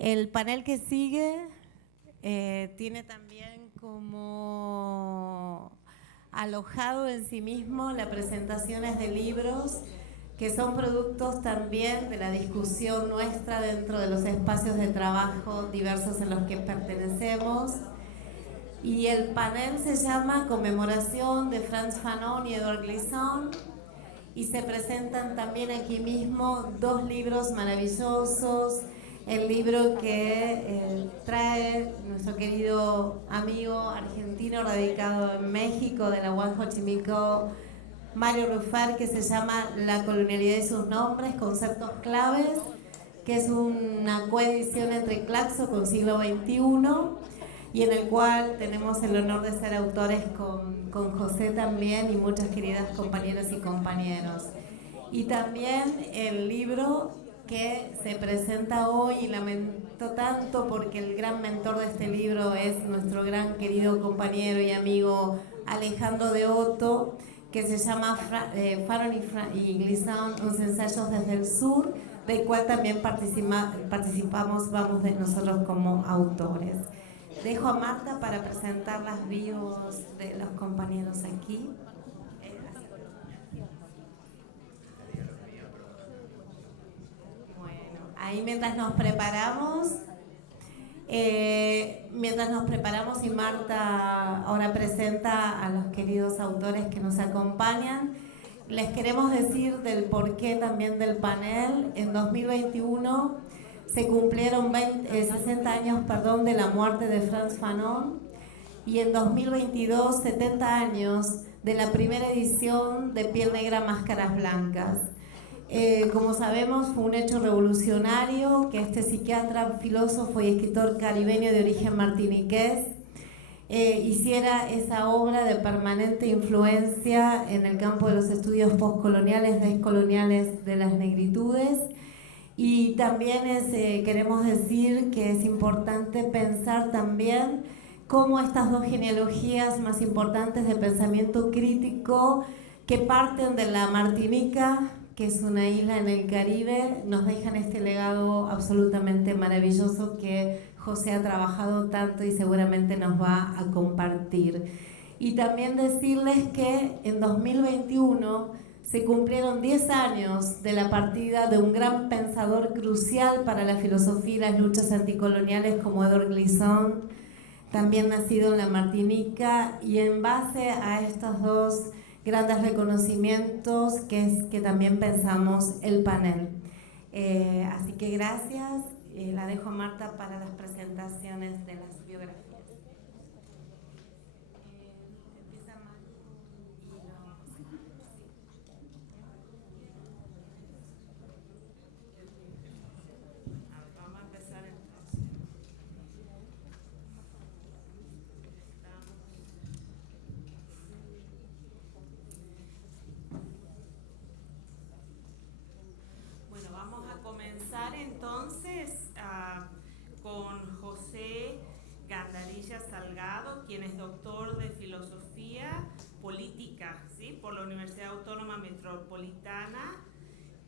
El panel que sigue tiene también como alojado en sí mismo las presentaciones de libros que son productos también de la discusión nuestra dentro de los espacios de trabajo diversos en los que pertenecemos. Y el panel se llama Conmemoración de Frantz Fanon y Edouard Glissant, y se presentan también aquí mismo dos libros maravillosos. El libro que trae nuestro querido amigo argentino radicado en México de la UAM Xochimilco, Mario Ruffar, que se llama La colonialidad y sus nombres, conceptos claves, que es una coedición entre Claxo con siglo XXI, y en el cual tenemos el honor de ser autores con José también y muchas queridas compañeras y compañeros. Y también el libro que se presenta hoy, y lamento tanto porque el gran mentor de este libro es nuestro gran querido compañero y amigo Alejandro de Otto, que se llama Fanon y Glissant, unos ensayos desde el sur, del cual también participamos, vamos de nosotros como autores. Dejo a Marta para presentar las bios de los compañeros aquí. Bueno, ahí mientras nos preparamos y Marta ahora presenta a los queridos autores que nos acompañan, les queremos decir del porqué también del panel. En 2021 se cumplieron 60 años de la muerte de Frantz Fanon, y en 2022 70 años de la primera edición de Piel Negra, Máscaras Blancas. Como sabemos, fue un hecho revolucionario que este psiquiatra, filósofo y escritor caribeño de origen martiniqués hiciera esa obra de permanente influencia en el campo de los estudios postcoloniales, descoloniales de las negritudes. Y también queremos decir que es importante pensar también cómo estas dos genealogías más importantes de pensamiento crítico, que parten de la Martinica, que es una isla en el Caribe, nos dejan este legado absolutamente maravilloso que José ha trabajado tanto y seguramente nos va a compartir. Y también decirles que en 2021 se cumplieron 10 años de la partida de un gran pensador crucial para la filosofía y las luchas anticoloniales como Edouard Glissant, también nacido en la Martinica, y en base a estos dos grandes reconocimientos que también pensamos el panel. Así que gracias, la dejo a Marta para las presentaciones de las biografías. Empieza Marta y vamos a empezar entonces. Bueno, vamos a comenzar entonces con José Gandarilla Salgado, quien es doctor de Filosofía Política, ¿sí?, por la Universidad Autónoma Metropolitana,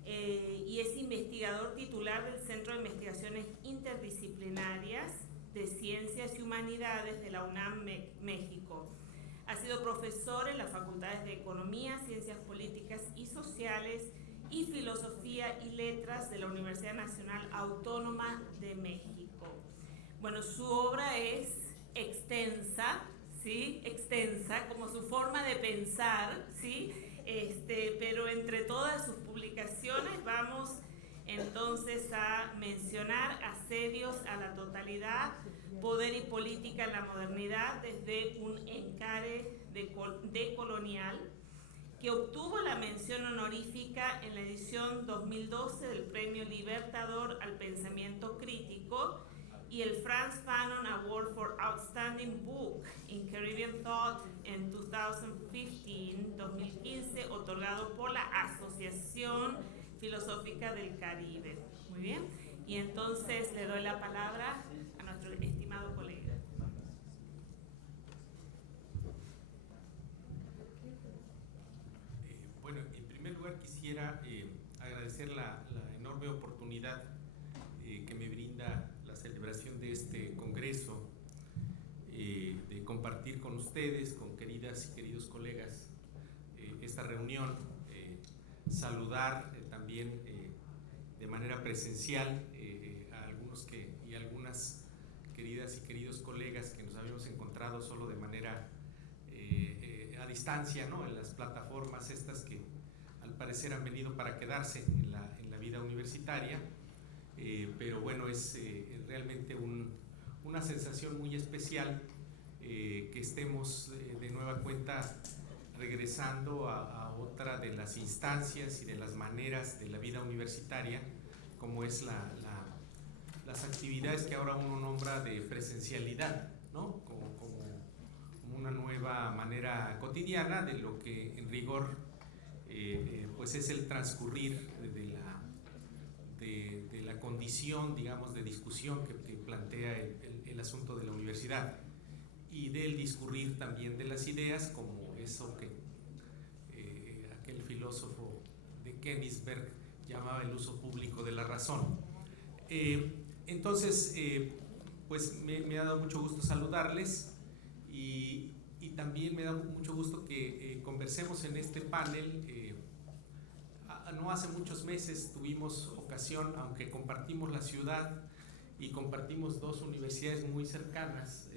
y es investigador titular del Centro de Investigaciones Interdisciplinarias de Ciencias y Humanidades de la UNAM México. Ha sido profesor en las facultades de Economía, Ciencias Políticas y Sociales y Filosofía y Letras de la Universidad Nacional Autónoma de México. Bueno, su obra es extensa, ¿sí?, extensa como su forma de pensar, ¿sí?, pero entre todas sus publicaciones vamos entonces a mencionar Asedios a la totalidad, poder y política en la modernidad desde un encare decolonial, que obtuvo la mención honorífica en la edición 2012 del Premio Libertador al Pensamiento Crítico y el Frantz Fanon Award for Outstanding Book in Caribbean Thought en 2015, otorgado por la Asociación Filosófica del Caribe. Muy bien, y entonces le doy la palabra a nuestro estimado colega. Bueno, en primer lugar quisiera agradecer la enorme oportunidad que me brinda la compartir con ustedes, con queridas y queridos colegas, esta reunión, saludar también de manera presencial a algunos y algunas queridas y queridos colegas que nos habíamos encontrado solo de manera a distancia, ¿no? En las plataformas estas que al parecer han venido para quedarse en la vida universitaria, pero bueno, es realmente una sensación muy especial que estemos de nueva cuenta regresando a otra de las instancias y de las maneras de la vida universitaria, como es las actividades que ahora uno nombra de presencialidad, ¿no? Como una nueva manera cotidiana de lo que en rigor pues es el transcurrir de la condición, digamos, de discusión que plantea el asunto de la universidad, y del discurrir también de las ideas, como eso que aquel filósofo de Königsberg llamaba el uso público de la razón. Entonces, pues me ha dado mucho gusto saludarles, y también me da mucho gusto que conversemos en este panel. No hace muchos meses tuvimos ocasión, aunque compartimos la ciudad y compartimos dos universidades muy cercanas,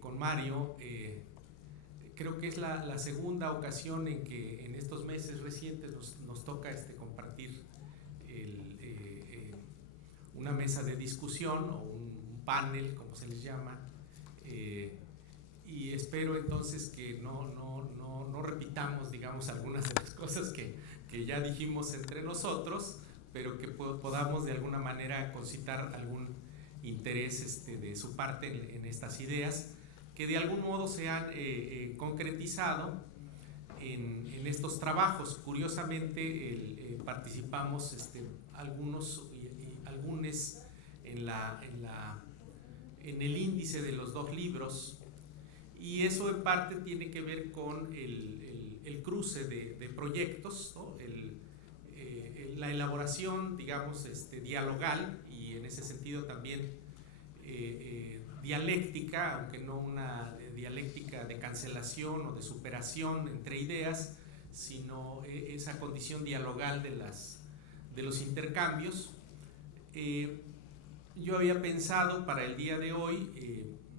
con Mario, creo que es la segunda ocasión en que en estos meses recientes nos toca compartir una mesa de discusión o un panel, como se les llama, y espero entonces que no repitamos, digamos, algunas de las cosas que ya dijimos entre nosotros, pero que podamos de alguna manera concitar algún interés de su parte en estas ideas, que de algún modo se han concretizado en estos trabajos. Curiosamente, participamos algunos en el índice de los dos libros, y eso en parte tiene que ver con el cruce de proyectos, ¿no? La elaboración, digamos, dialogal, y en ese sentido también dialéctica, aunque no una dialéctica de cancelación o de superación entre ideas, sino esa condición dialogal de los intercambios. Yo había pensado para el día de hoy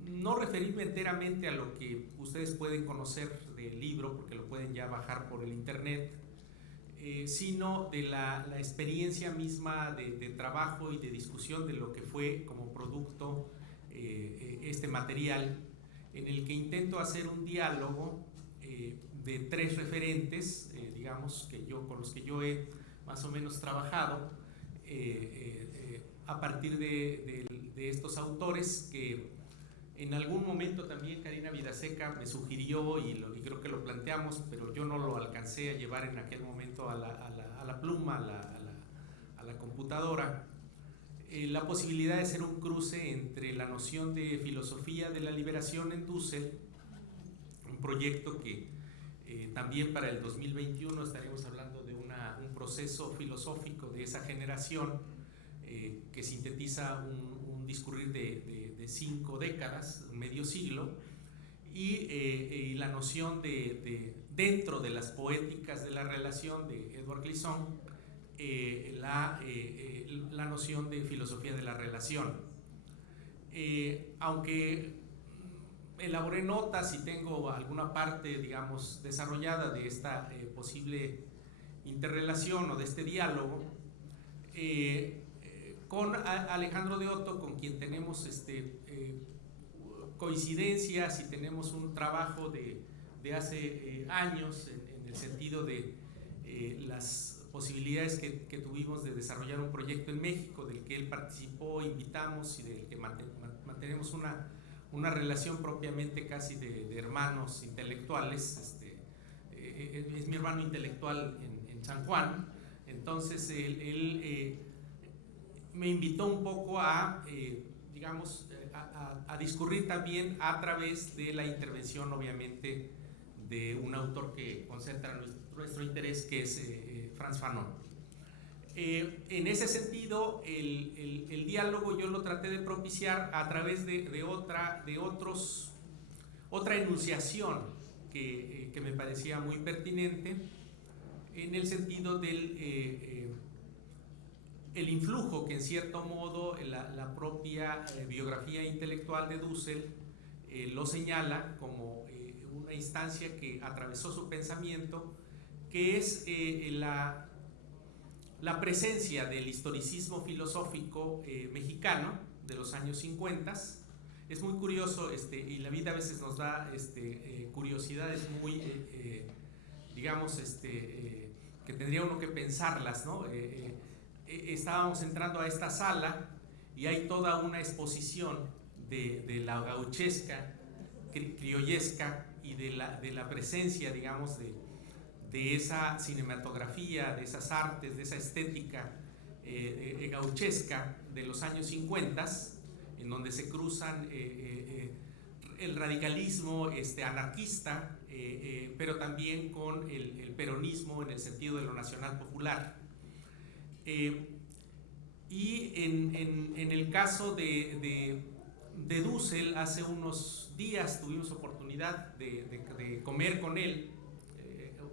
no referirme enteramente a lo que ustedes pueden conocer del libro, porque lo pueden ya bajar por el internet, sino de la experiencia misma de trabajo y de discusión de lo que fue como producto este material, en el que intento hacer un diálogo de tres referentes, digamos, con los que yo he más o menos trabajado, a partir de estos autores que en algún momento también Karina Vidaseca me sugirió, y creo que lo planteamos, pero yo no lo alcancé a llevar en aquel momento a la pluma, a la computadora, la posibilidad de hacer un cruce entre la noción de filosofía de la liberación en Dussel, un proyecto que también para el 2021 estaremos hablando de un proceso filosófico de esa generación, que sintetiza un discurrir de 5 décadas, medio siglo, y la noción dentro de las poéticas de la relación de Edouard Glissant, la noción de filosofía de la relación. Aunque elaboré notas y tengo alguna parte, digamos, desarrollada de esta posible interrelación o de este diálogo, con Alejandro de Otto, con quien tenemos coincidencias y tenemos un trabajo de hace años en el sentido de las posibilidades que tuvimos de desarrollar un proyecto en México, del que él participó, invitamos, y del que mantenemos una relación propiamente casi de hermanos intelectuales. Es mi hermano intelectual en San Juan. Entonces él me invitó un poco a discurrir también a través de la intervención, obviamente, de un autor que concentra nuestro interés, que es Frantz Fanon. En ese sentido, el diálogo yo lo traté de propiciar a través de otros otra enunciación que me parecía muy pertinente en el sentido del el influjo que en cierto modo la propia biografía intelectual de Dussel lo señala como una instancia que atravesó su pensamiento, que es la presencia del historicismo filosófico mexicano de los años 50. Es muy curioso, y la vida a veces nos da curiosidades muy, digamos, que tendría uno que pensarlas, ¿no? Estábamos entrando a esta sala y hay toda una exposición de la gauchesca, criollesca y de la presencia, digamos, de esa cinematografía, de esas artes, de esa estética gauchesca de los años 50, en donde se cruzan el radicalismo anarquista, pero también con el peronismo en el sentido de lo nacional popular. Y en el caso de Dussel, hace unos días tuvimos oportunidad de comer con él,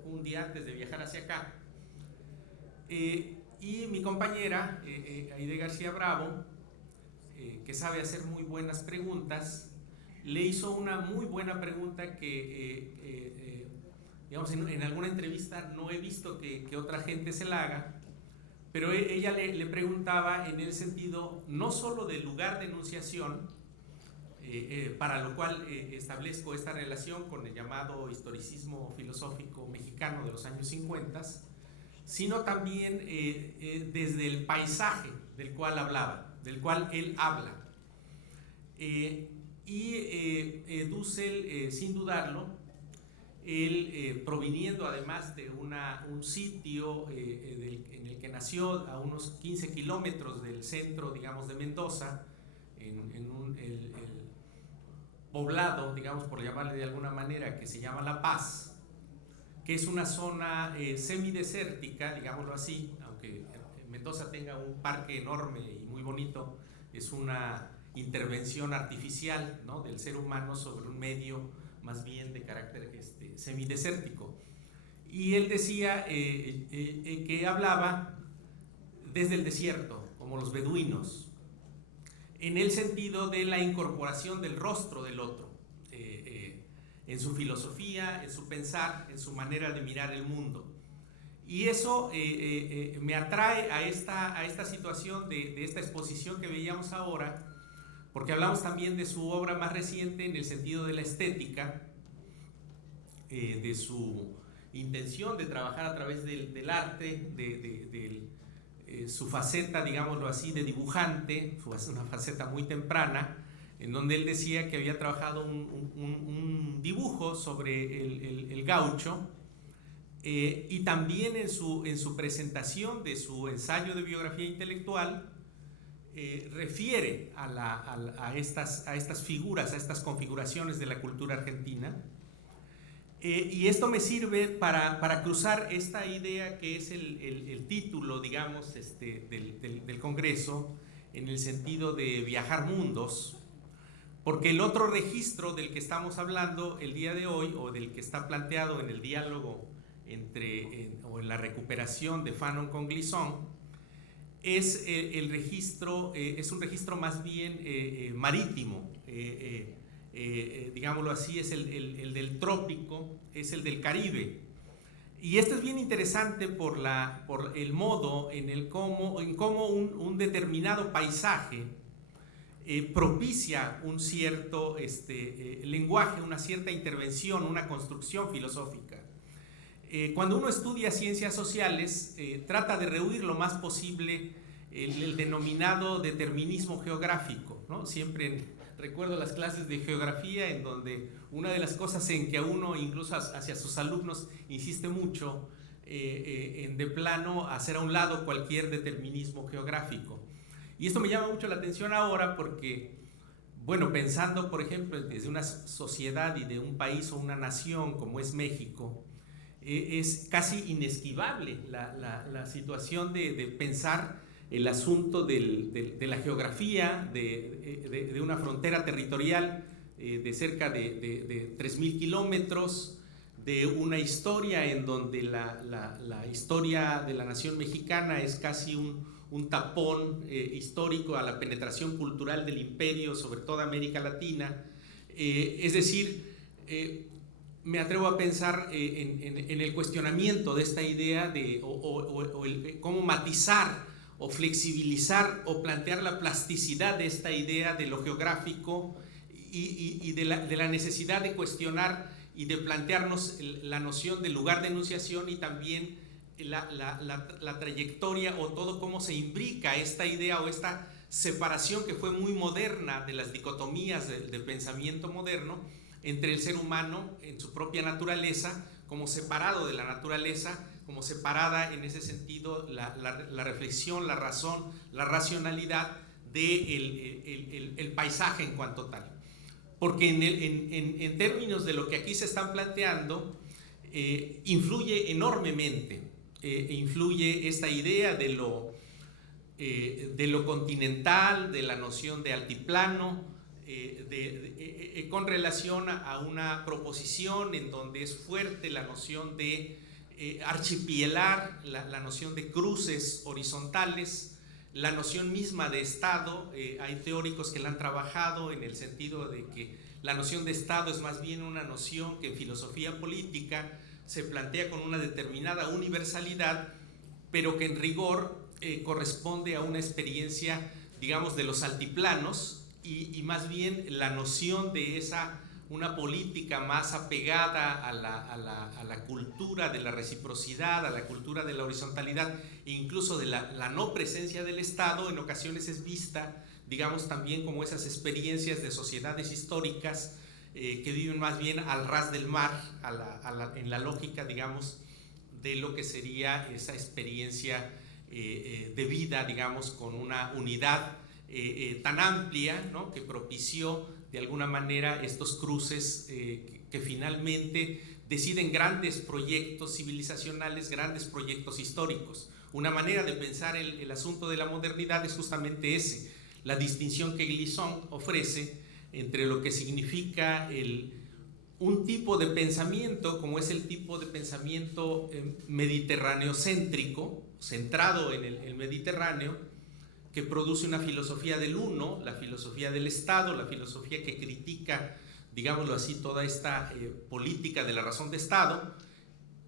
un día antes de viajar hacia acá, y mi compañera Aide García Bravo, que sabe hacer muy buenas preguntas, le hizo una muy buena pregunta que digamos, en alguna entrevista no he visto que otra gente se la haga, pero ella le preguntaba en el sentido no solo del lugar de enunciación, para lo cual establezco esta relación con el llamado historicismo filosófico mexicano de los años 50, sino también desde el paisaje del cual hablaba, del cual él habla. Dussel, sin dudarlo, él proviniendo además de un sitio en el que nació a unos 15 kilómetros del centro, digamos, de Mendoza, en el poblado, digamos, por llamarle de alguna manera, que se llama La Paz, que es una zona semidesértica, digámoslo así, aunque Mendoza tenga un parque enorme y muy bonito, es una intervención artificial, ¿no?, del ser humano sobre un medio más bien de carácter semidesértico. Y él decía que hablaba desde el desierto, como los beduinos, en el sentido de la incorporación del rostro del otro, en su filosofía, en su pensar, en su manera de mirar el mundo. Y eso me atrae a esta situación de esta exposición que veíamos ahora, porque hablamos también de su obra más reciente en el sentido de la estética, de su intención de trabajar a través del arte, su faceta, digámoslo así, de dibujante, una faceta muy temprana, en donde él decía que había trabajado un dibujo sobre el gaucho, y también en su presentación de su ensayo de biografía intelectual, refiere a estas figuras, a estas configuraciones de la cultura argentina. Y esto me sirve para cruzar esta idea que es el título, digamos, del Congreso, en el sentido de viajar mundos, porque el otro registro del que estamos hablando el día de hoy, o del que está planteado en el diálogo o en la recuperación de Fanon con Glisson, es es un registro más bien marítimo, digámoslo así, es el del trópico, es el del Caribe. Y esto es bien interesante por el modo en cómo un determinado paisaje propicia un cierto lenguaje, una cierta intervención, una construcción filosófica. Cuando uno estudia ciencias sociales, trata de rehuir lo más posible el denominado determinismo geográfico, ¿no? Siempre recuerdo las clases de geografía en donde una de las cosas en que a uno, incluso hacia sus alumnos, insiste mucho en de plano hacer a un lado cualquier determinismo geográfico. Y esto me llama mucho la atención ahora porque, bueno, pensando por ejemplo desde una sociedad y de un país o una nación como es México, es casi inesquivable la situación de pensar el asunto de la geografía, de una frontera territorial de cerca de 3.000 kilómetros, de una historia en donde la historia de la nación mexicana es casi un tapón histórico a la penetración cultural del imperio sobre toda América Latina. Es decir, me atrevo a pensar en el cuestionamiento de esta idea de cómo matizar o flexibilizar o plantear la plasticidad de esta idea de lo geográfico y de la necesidad de cuestionar y de plantearnos la noción del lugar de enunciación y también la trayectoria o todo cómo se imbrica esta idea o esta separación que fue muy moderna de las dicotomías del pensamiento moderno entre el ser humano en su propia naturaleza, como separado de la naturaleza, como separada en ese sentido la reflexión, la razón, la racionalidad del paisaje en cuanto tal. Porque en términos de lo que aquí se están planteando, influye enormemente, influye esta idea de lo continental, de la noción de altiplano, con relación a una proposición en donde es fuerte la noción de archipielar, la noción de cruces horizontales, la noción misma de Estado. Hay teóricos que la han trabajado en el sentido de que la noción de Estado es más bien una noción que en filosofía política se plantea con una determinada universalidad, pero que en rigor corresponde a una experiencia, digamos, de los altiplanos, y más bien la noción de una política más apegada a la cultura de la reciprocidad, a la cultura de la horizontalidad, e incluso de la no presencia del Estado, en ocasiones es vista, digamos, también como esas experiencias de sociedades históricas que viven más bien al ras del mar, en la lógica, digamos, de lo que sería esa experiencia de vida, digamos, con una unidad tan amplia, ¿no?, que propició de alguna manera estos cruces que finalmente deciden grandes proyectos civilizacionales, grandes proyectos históricos. Una manera de pensar el asunto de la modernidad es justamente ese, la distinción que Glissant ofrece entre lo que significa un tipo de pensamiento, como es el tipo de pensamiento mediterráneo-céntrico, centrado en el Mediterráneo, que produce una filosofía del uno, la filosofía del Estado, la filosofía que critica, digámoslo así, toda esta política de la razón de Estado,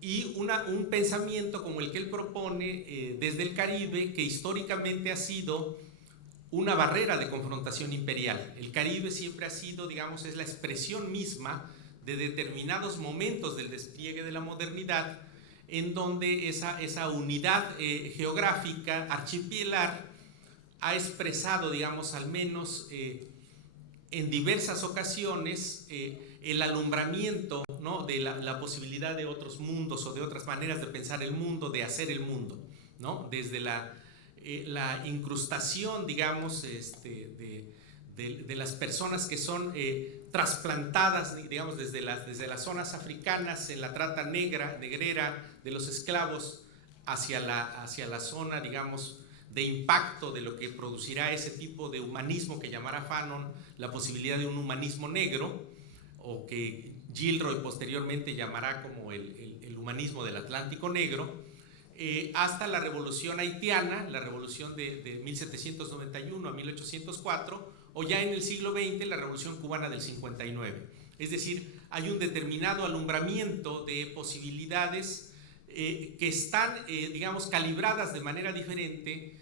y un pensamiento como el que él propone desde el Caribe, que históricamente ha sido una barrera de confrontación imperial. El Caribe siempre ha sido, digamos, es la expresión misma de determinados momentos del despliegue de la modernidad, en donde esa unidad geográfica archipelar ha expresado, digamos, al menos en diversas ocasiones el alumbramiento, ¿no?, de la posibilidad de otros mundos o de otras maneras de pensar el mundo, de hacer el mundo, ¿no? Desde la incrustación, digamos, de las personas que son trasplantadas, digamos, desde las zonas africanas en la trata negrera de los esclavos hacia la zona, digamos, de impacto de lo que producirá ese tipo de humanismo que llamará Fanon la posibilidad de un humanismo negro, o que Gilroy posteriormente llamará como el humanismo del Atlántico Negro, hasta la revolución haitiana, la revolución de 1791 a 1804, o ya en el siglo XX la revolución cubana del 59. Es decir, hay un determinado alumbramiento de posibilidades que están, digamos, calibradas de manera diferente,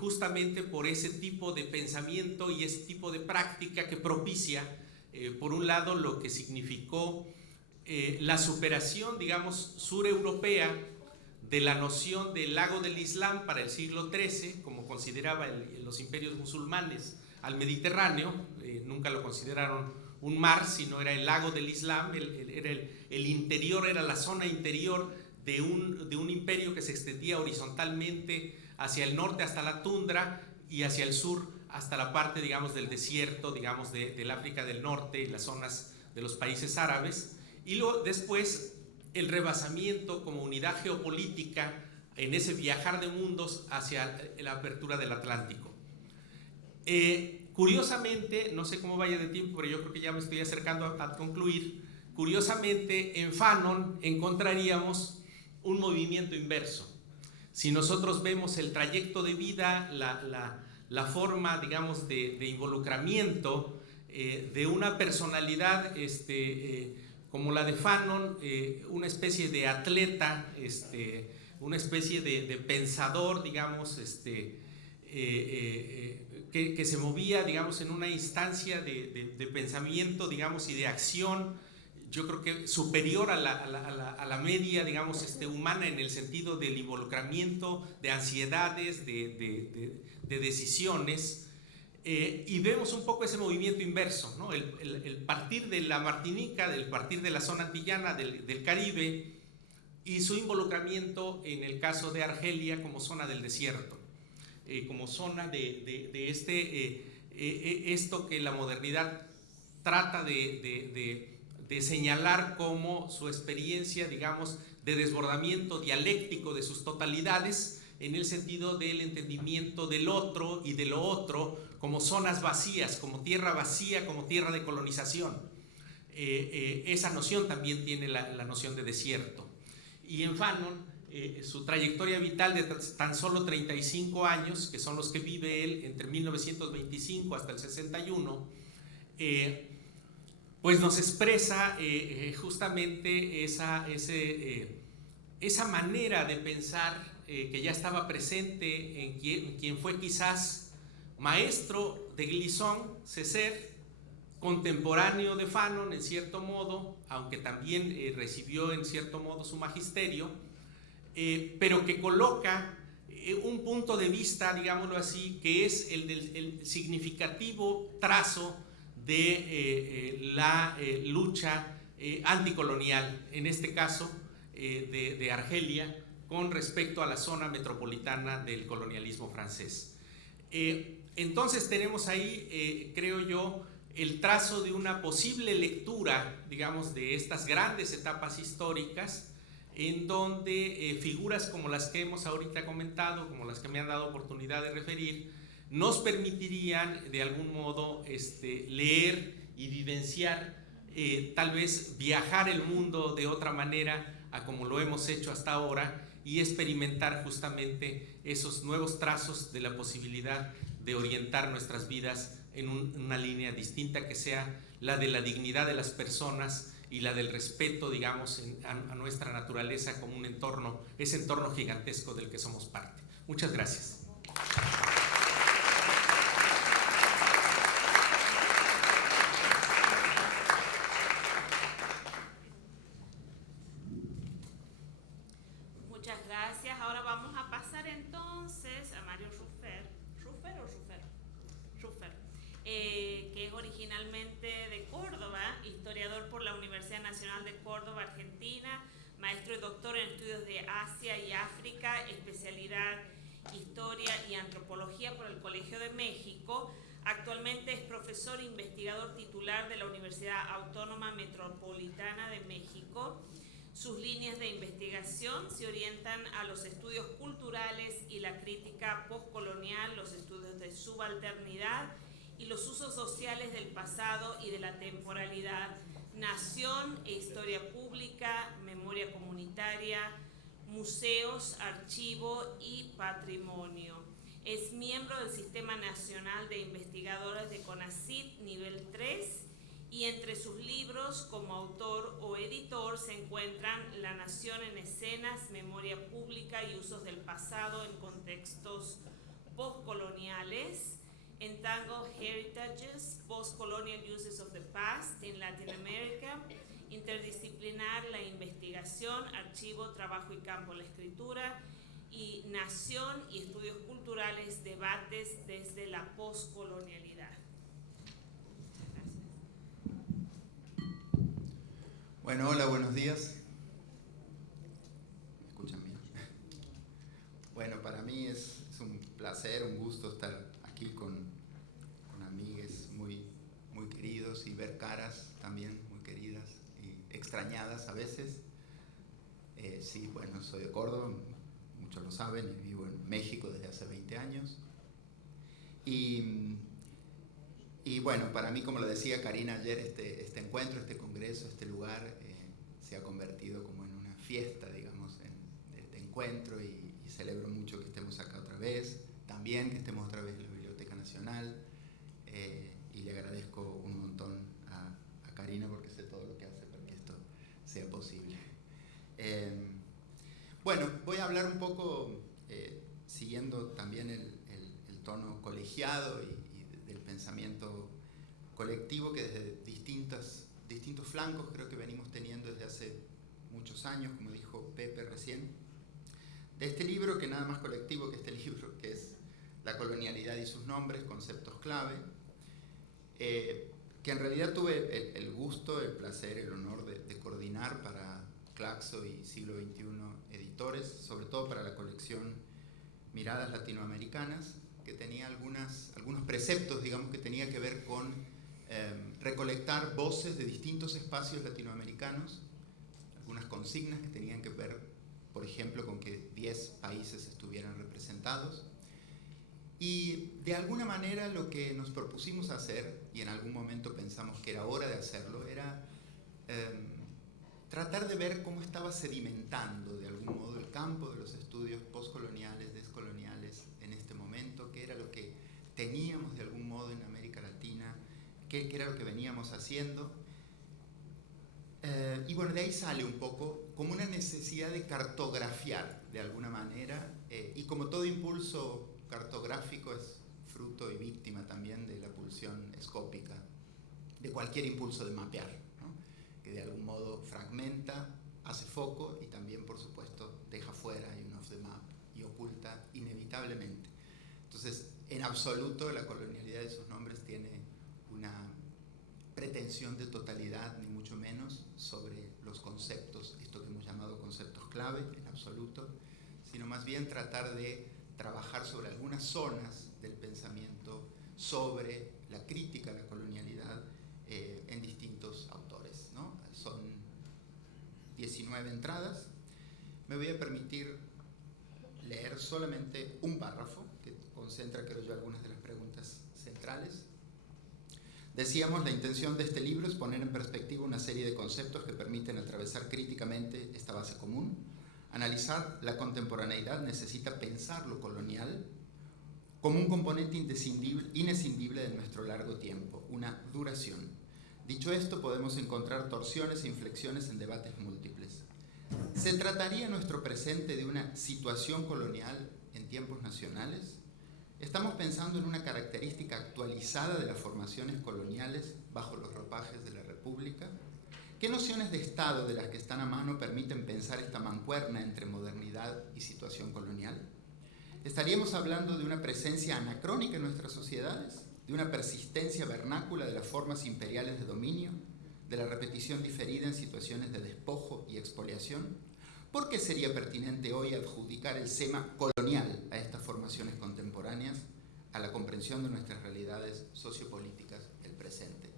justamente por ese tipo de pensamiento y ese tipo de práctica que propicia, por un lado, lo que significó la superación, digamos, sureuropea de la noción del lago del Islam para el siglo XIII, como consideraba los imperios musulmanes al Mediterráneo. Nunca lo consideraron un mar, sino era el lago del Islam, era el interior, era la zona interior de un imperio que se extendía horizontalmente hacia el norte hasta la tundra y hacia el sur hasta la parte, digamos, del desierto, digamos, del África del Norte y las zonas de los países árabes. Y luego después el rebasamiento como unidad geopolítica en ese viajar de mundos hacia la apertura del Atlántico. Curiosamente, no sé cómo vaya de tiempo, pero yo creo que ya me estoy acercando a concluir. Curiosamente, en Fanon encontraríamos un movimiento inverso. Si nosotros vemos el trayecto de vida, la forma, digamos, de involucramiento de una personalidad como la de Fanon, una especie de atleta, una especie de pensador, digamos, que se movía, digamos, en una instancia de pensamiento, digamos, y de acción, yo creo que superior a la media, digamos, humana, en el sentido del involucramiento, de ansiedades, de decisiones. Y vemos un poco ese movimiento inverso, ¿no? El partir de la Martinica, del partir de la zona antillana, del Caribe, y su involucramiento en el caso de Argelia como zona del desierto, como zona de esto que la modernidad trata de señalar como su experiencia, digamos, de desbordamiento dialéctico de sus totalidades, en el sentido del entendimiento del otro y de lo otro como zonas vacías, como tierra vacía, como tierra de colonización. Esa noción también tiene la noción de desierto. Y en Fanon, su trayectoria vital de tan solo 35 años, que son los que vive él entre 1925 hasta el 61, pues nos expresa justamente esa manera de pensar que ya estaba presente en quien fue quizás maestro de Glissant, Césaire, contemporáneo de Fanon en cierto modo, aunque también recibió en cierto modo su magisterio, pero que coloca un punto de vista, digámoslo así, que es el significativo trazo de la lucha anticolonial, en este caso de Argelia, con respecto a la zona metropolitana del colonialismo francés. Entonces tenemos ahí, creo yo, el trazo de una posible lectura, digamos, de estas grandes etapas históricas, en donde figuras como las que hemos ahorita comentado, como las que me han dado oportunidad de referir, nos permitirían de algún modo leer y vivenciar, tal vez viajar el mundo de otra manera a como lo hemos hecho hasta ahora, y experimentar justamente esos nuevos trazos de la posibilidad de orientar nuestras vidas en una línea distinta, que sea la de la dignidad de las personas y la del respeto, digamos, a nuestra naturaleza como un entorno, ese entorno gigantesco del que somos parte. Muchas gracias. Que es originalmente de Córdoba, historiador por la Universidad Nacional de Córdoba, Argentina, maestro y doctor en estudios de Asia y África, especialidad Historia y Antropología por el Colegio de México. Actualmente es profesor e investigador titular de la Universidad Autónoma Metropolitana de México. Sus líneas de investigación se orientan a los estudios culturales y la crítica postcolonial, los estudios de subalternidad y los usos sociales del pasado y de la temporalidad, nación e historia pública, memoria comunitaria, museos, archivo y patrimonio. Es miembro del Sistema Nacional de Investigadores de CONACYT nivel 3 y entre sus libros como autor o editor se encuentran La Nación en Escenas, Memoria Pública y Usos del Pasado en Contextos Postcoloniales, Entangled Heritages, Post-Colonial Uses of the Past in Latin America, Interdisciplinar, la investigación, archivo, trabajo y campo, la escritura, y Nación y estudios culturales, debates desde la postcolonialidad. Bueno, hola, buenos días. ¿Me escuchan bien? Bueno, para mí es un placer, un gusto estar aquí con amigues muy queridos y ver caras también muy queridas y extrañadas a veces. Sí, bueno, soy de Córdoba, muchos lo saben, y vivo en México desde hace 20 años. Y Y bueno, para mí, como lo decía Karina ayer, este encuentro, este congreso, este lugar se ha convertido como en una fiesta, digamos, de encuentro, y celebro mucho que estemos acá otra vez, también que estemos otra vez en la Biblioteca Nacional, y le agradezco un montón a Karina porque sé todo lo que hace para que esto sea posible. Bueno, voy a hablar un poco, siguiendo también el tono colegiado y del pensamiento colectivo que desde distintos flancos creo que venimos teniendo desde hace muchos años, como dijo Pepe recién, de este libro que nada más colectivo que este libro, que es La colonialidad y sus nombres, conceptos clave, que en realidad tuve el gusto, el placer, el honor de coordinar para Claxo y Siglo XXI Editores, sobre todo para la colección Miradas Latinoamericanas, que tenía algunos preceptos, digamos, que tenía que ver con recolectar voces de distintos espacios latinoamericanos, algunas consignas que tenían que ver, por ejemplo, con que 10 países estuvieran representados. Y de alguna manera lo que nos propusimos hacer, y en algún momento pensamos que era hora de hacerlo, era tratar de ver cómo estaba sedimentando de algún modo el campo de los estudios postcoloniales, descoloniales en este momento, qué era lo que teníamos de algún modo en América Latina, qué era lo que veníamos haciendo. Y bueno, de ahí sale un poco como una necesidad de cartografiar de alguna manera, y como todo impulso cartográfico es fruto y víctima también de la pulsión escópica, de cualquier impulso de mapear, ¿no? Que de algún modo fragmenta, hace foco y también, por supuesto, deja fuera un off the map y oculta inevitablemente. Entonces, en absoluto la colonialidad de sus nombres tiene una pretensión de totalidad, ni mucho menos, sobre los conceptos, esto que hemos llamado conceptos clave, en absoluto, sino más bien tratar de trabajar sobre algunas zonas del pensamiento, sobre la crítica a la colonialidad en distintos autores, ¿no? Son 19 entradas. Me voy a permitir leer solamente un párrafo que concentra, creo yo, algunas de las preguntas centrales. Decíamos, la intención de este libro es poner en perspectiva una serie de conceptos que permiten atravesar críticamente esta base común. Analizar la contemporaneidad necesita pensar lo colonial como un componente inescindible de nuestro largo tiempo, una duración. Dicho esto, podemos encontrar torsiones e inflexiones en debates múltiples. ¿Se trataría en nuestro presente de una situación colonial en tiempos nacionales? ¿Estamos pensando en una característica actualizada de las formaciones coloniales bajo los ropajes de la República? ¿Qué nociones de Estado de las que están a mano permiten pensar esta mancuerna entre modernidad y situación colonial? ¿Estaríamos hablando de una presencia anacrónica en nuestras sociedades? ¿De una persistencia vernácula de las formas imperiales de dominio? ¿De la repetición diferida en situaciones de despojo y expoliación? ¿Por qué sería pertinente hoy adjudicar el sema colonial a estas formaciones contemporáneas, a la comprensión de nuestras realidades sociopolíticas del presente?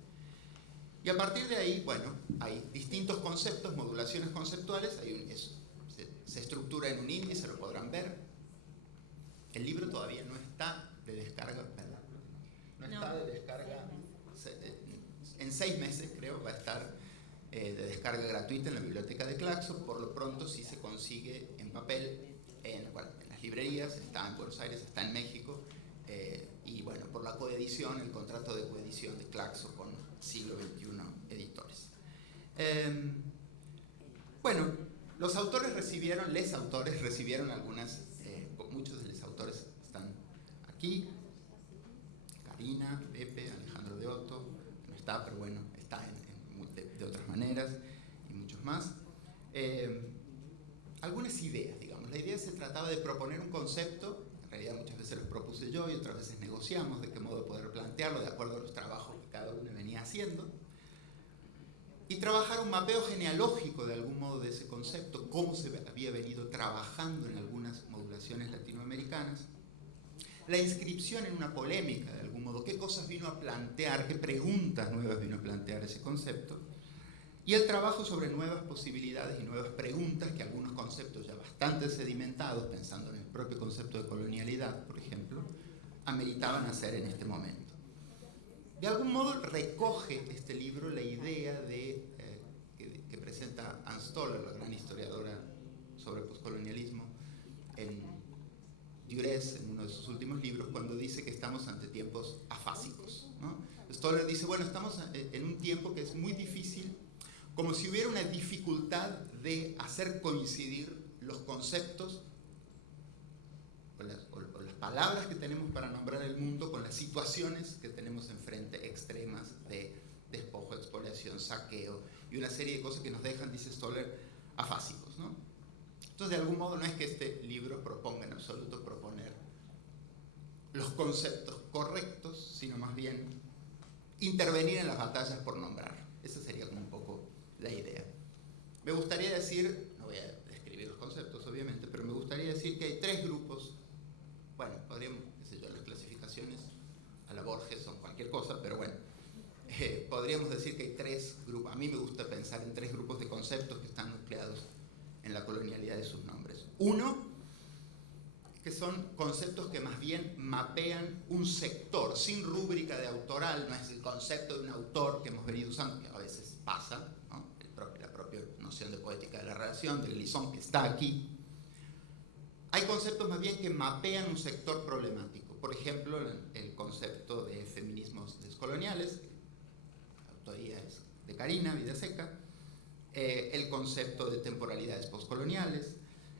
Y a partir de ahí, bueno, hay distintos conceptos, modulaciones conceptuales, se estructura en un índice, lo podrán ver. El libro todavía no está de descarga, ¿verdad? No está de descarga. En 6 meses, creo, va a estar de descarga gratuita en la biblioteca de Claxo. Por lo pronto sí se consigue en papel, en las librerías, está en Buenos Aires, está en México, y bueno, por la coedición, el contrato de coedición de Claxo con Siglo XXI Editores. Bueno, les autores recibieron algunas, muchos de los autores están aquí, Karina, Pepe, Alejandro de Otto, no está, pero bueno, está de otras maneras, y muchos más. Algunas ideas, digamos. La idea se trataba de proponer un concepto, en realidad muchas veces lo propuse yo y otras veces negociamos de qué modo poder plantearlo de acuerdo a los trabajos que cada uno venía haciendo, y trabajar un mapeo genealógico de algún modo de ese concepto, cómo se había venido trabajando en algunas modulaciones latinoamericanas, la inscripción en una polémica de algún modo, qué cosas vino a plantear, qué preguntas nuevas vino a plantear ese concepto, y el trabajo sobre nuevas posibilidades y nuevas preguntas que algunos conceptos ya bastante sedimentados, pensando en el propio concepto de colonialidad, por ejemplo, ameritaban hacer en este momento. de algún modo recoge este libro la idea que presenta Anne Stoller, la gran historiadora sobre poscolonialismo, en Durez, en uno de sus últimos libros, cuando dice que estamos ante tiempos afásicos, ¿no? Stoller dice, bueno, estamos en un tiempo que es muy difícil, como si hubiera una dificultad de hacer coincidir los conceptos o las palabras que tenemos para nombrar el mundo con las situaciones que tenemos enfrente, extremas de despojo, expoliación, saqueo y una serie de cosas que nos dejan, dice Stoller, afásicos, ¿no? Entonces, de algún modo, no es que este libro proponga en absoluto proponer los conceptos correctos, sino más bien intervenir en las batallas por nombrar. Esa sería como un poco la idea. Me gustaría decir, no voy a describir los conceptos obviamente, pero me gustaría decir que hay tres grupos. Bueno, podríamos, qué sé yo, las clasificaciones a la Borges son cualquier cosa, pero bueno, podríamos decir que hay tres grupos. A mí me gusta pensar en tres grupos de conceptos que están nucleados en la colonialidad de sus nombres. Uno, que son conceptos que más bien mapean un sector, sin rúbrica de autoral, no es el concepto de un autor que hemos venido usando, que a veces pasa, ¿no? La propia noción de poética de la relación, del Lisson, que está aquí. Hay conceptos más bien que mapean un sector problemático. Por ejemplo, el concepto de feminismos descoloniales, la autoría es de Karina Vidaseca, el concepto de temporalidades postcoloniales,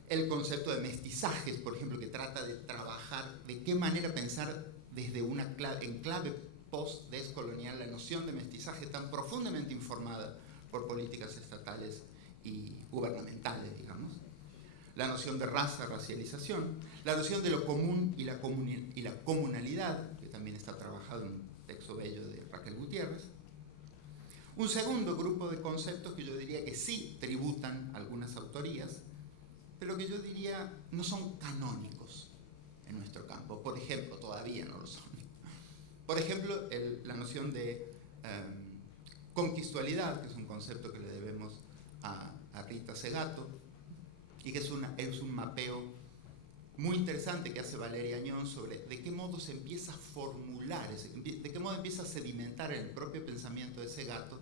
el concepto de mestizajes, por ejemplo, que trata de trabajar de qué manera pensar desde una en clave post-descolonial la noción de mestizaje tan profundamente informada por políticas estatales y gubernamentales, digamos. La noción de raza, racialización, la noción de lo común y la comunalidad, que también está trabajado en un texto bello de Raquel Gutiérrez. Un segundo grupo de conceptos que yo diría que sí tributan algunas autorías, pero que yo diría no son canónicos en nuestro campo. Por ejemplo, todavía no lo son. Por ejemplo, la noción de conquistualidad, que es un concepto que le debemos a Rita Segato, y que es un mapeo muy interesante que hace Valeria Añón sobre de qué modo se empieza a formular, de qué modo empieza a sedimentar en el propio pensamiento de Segato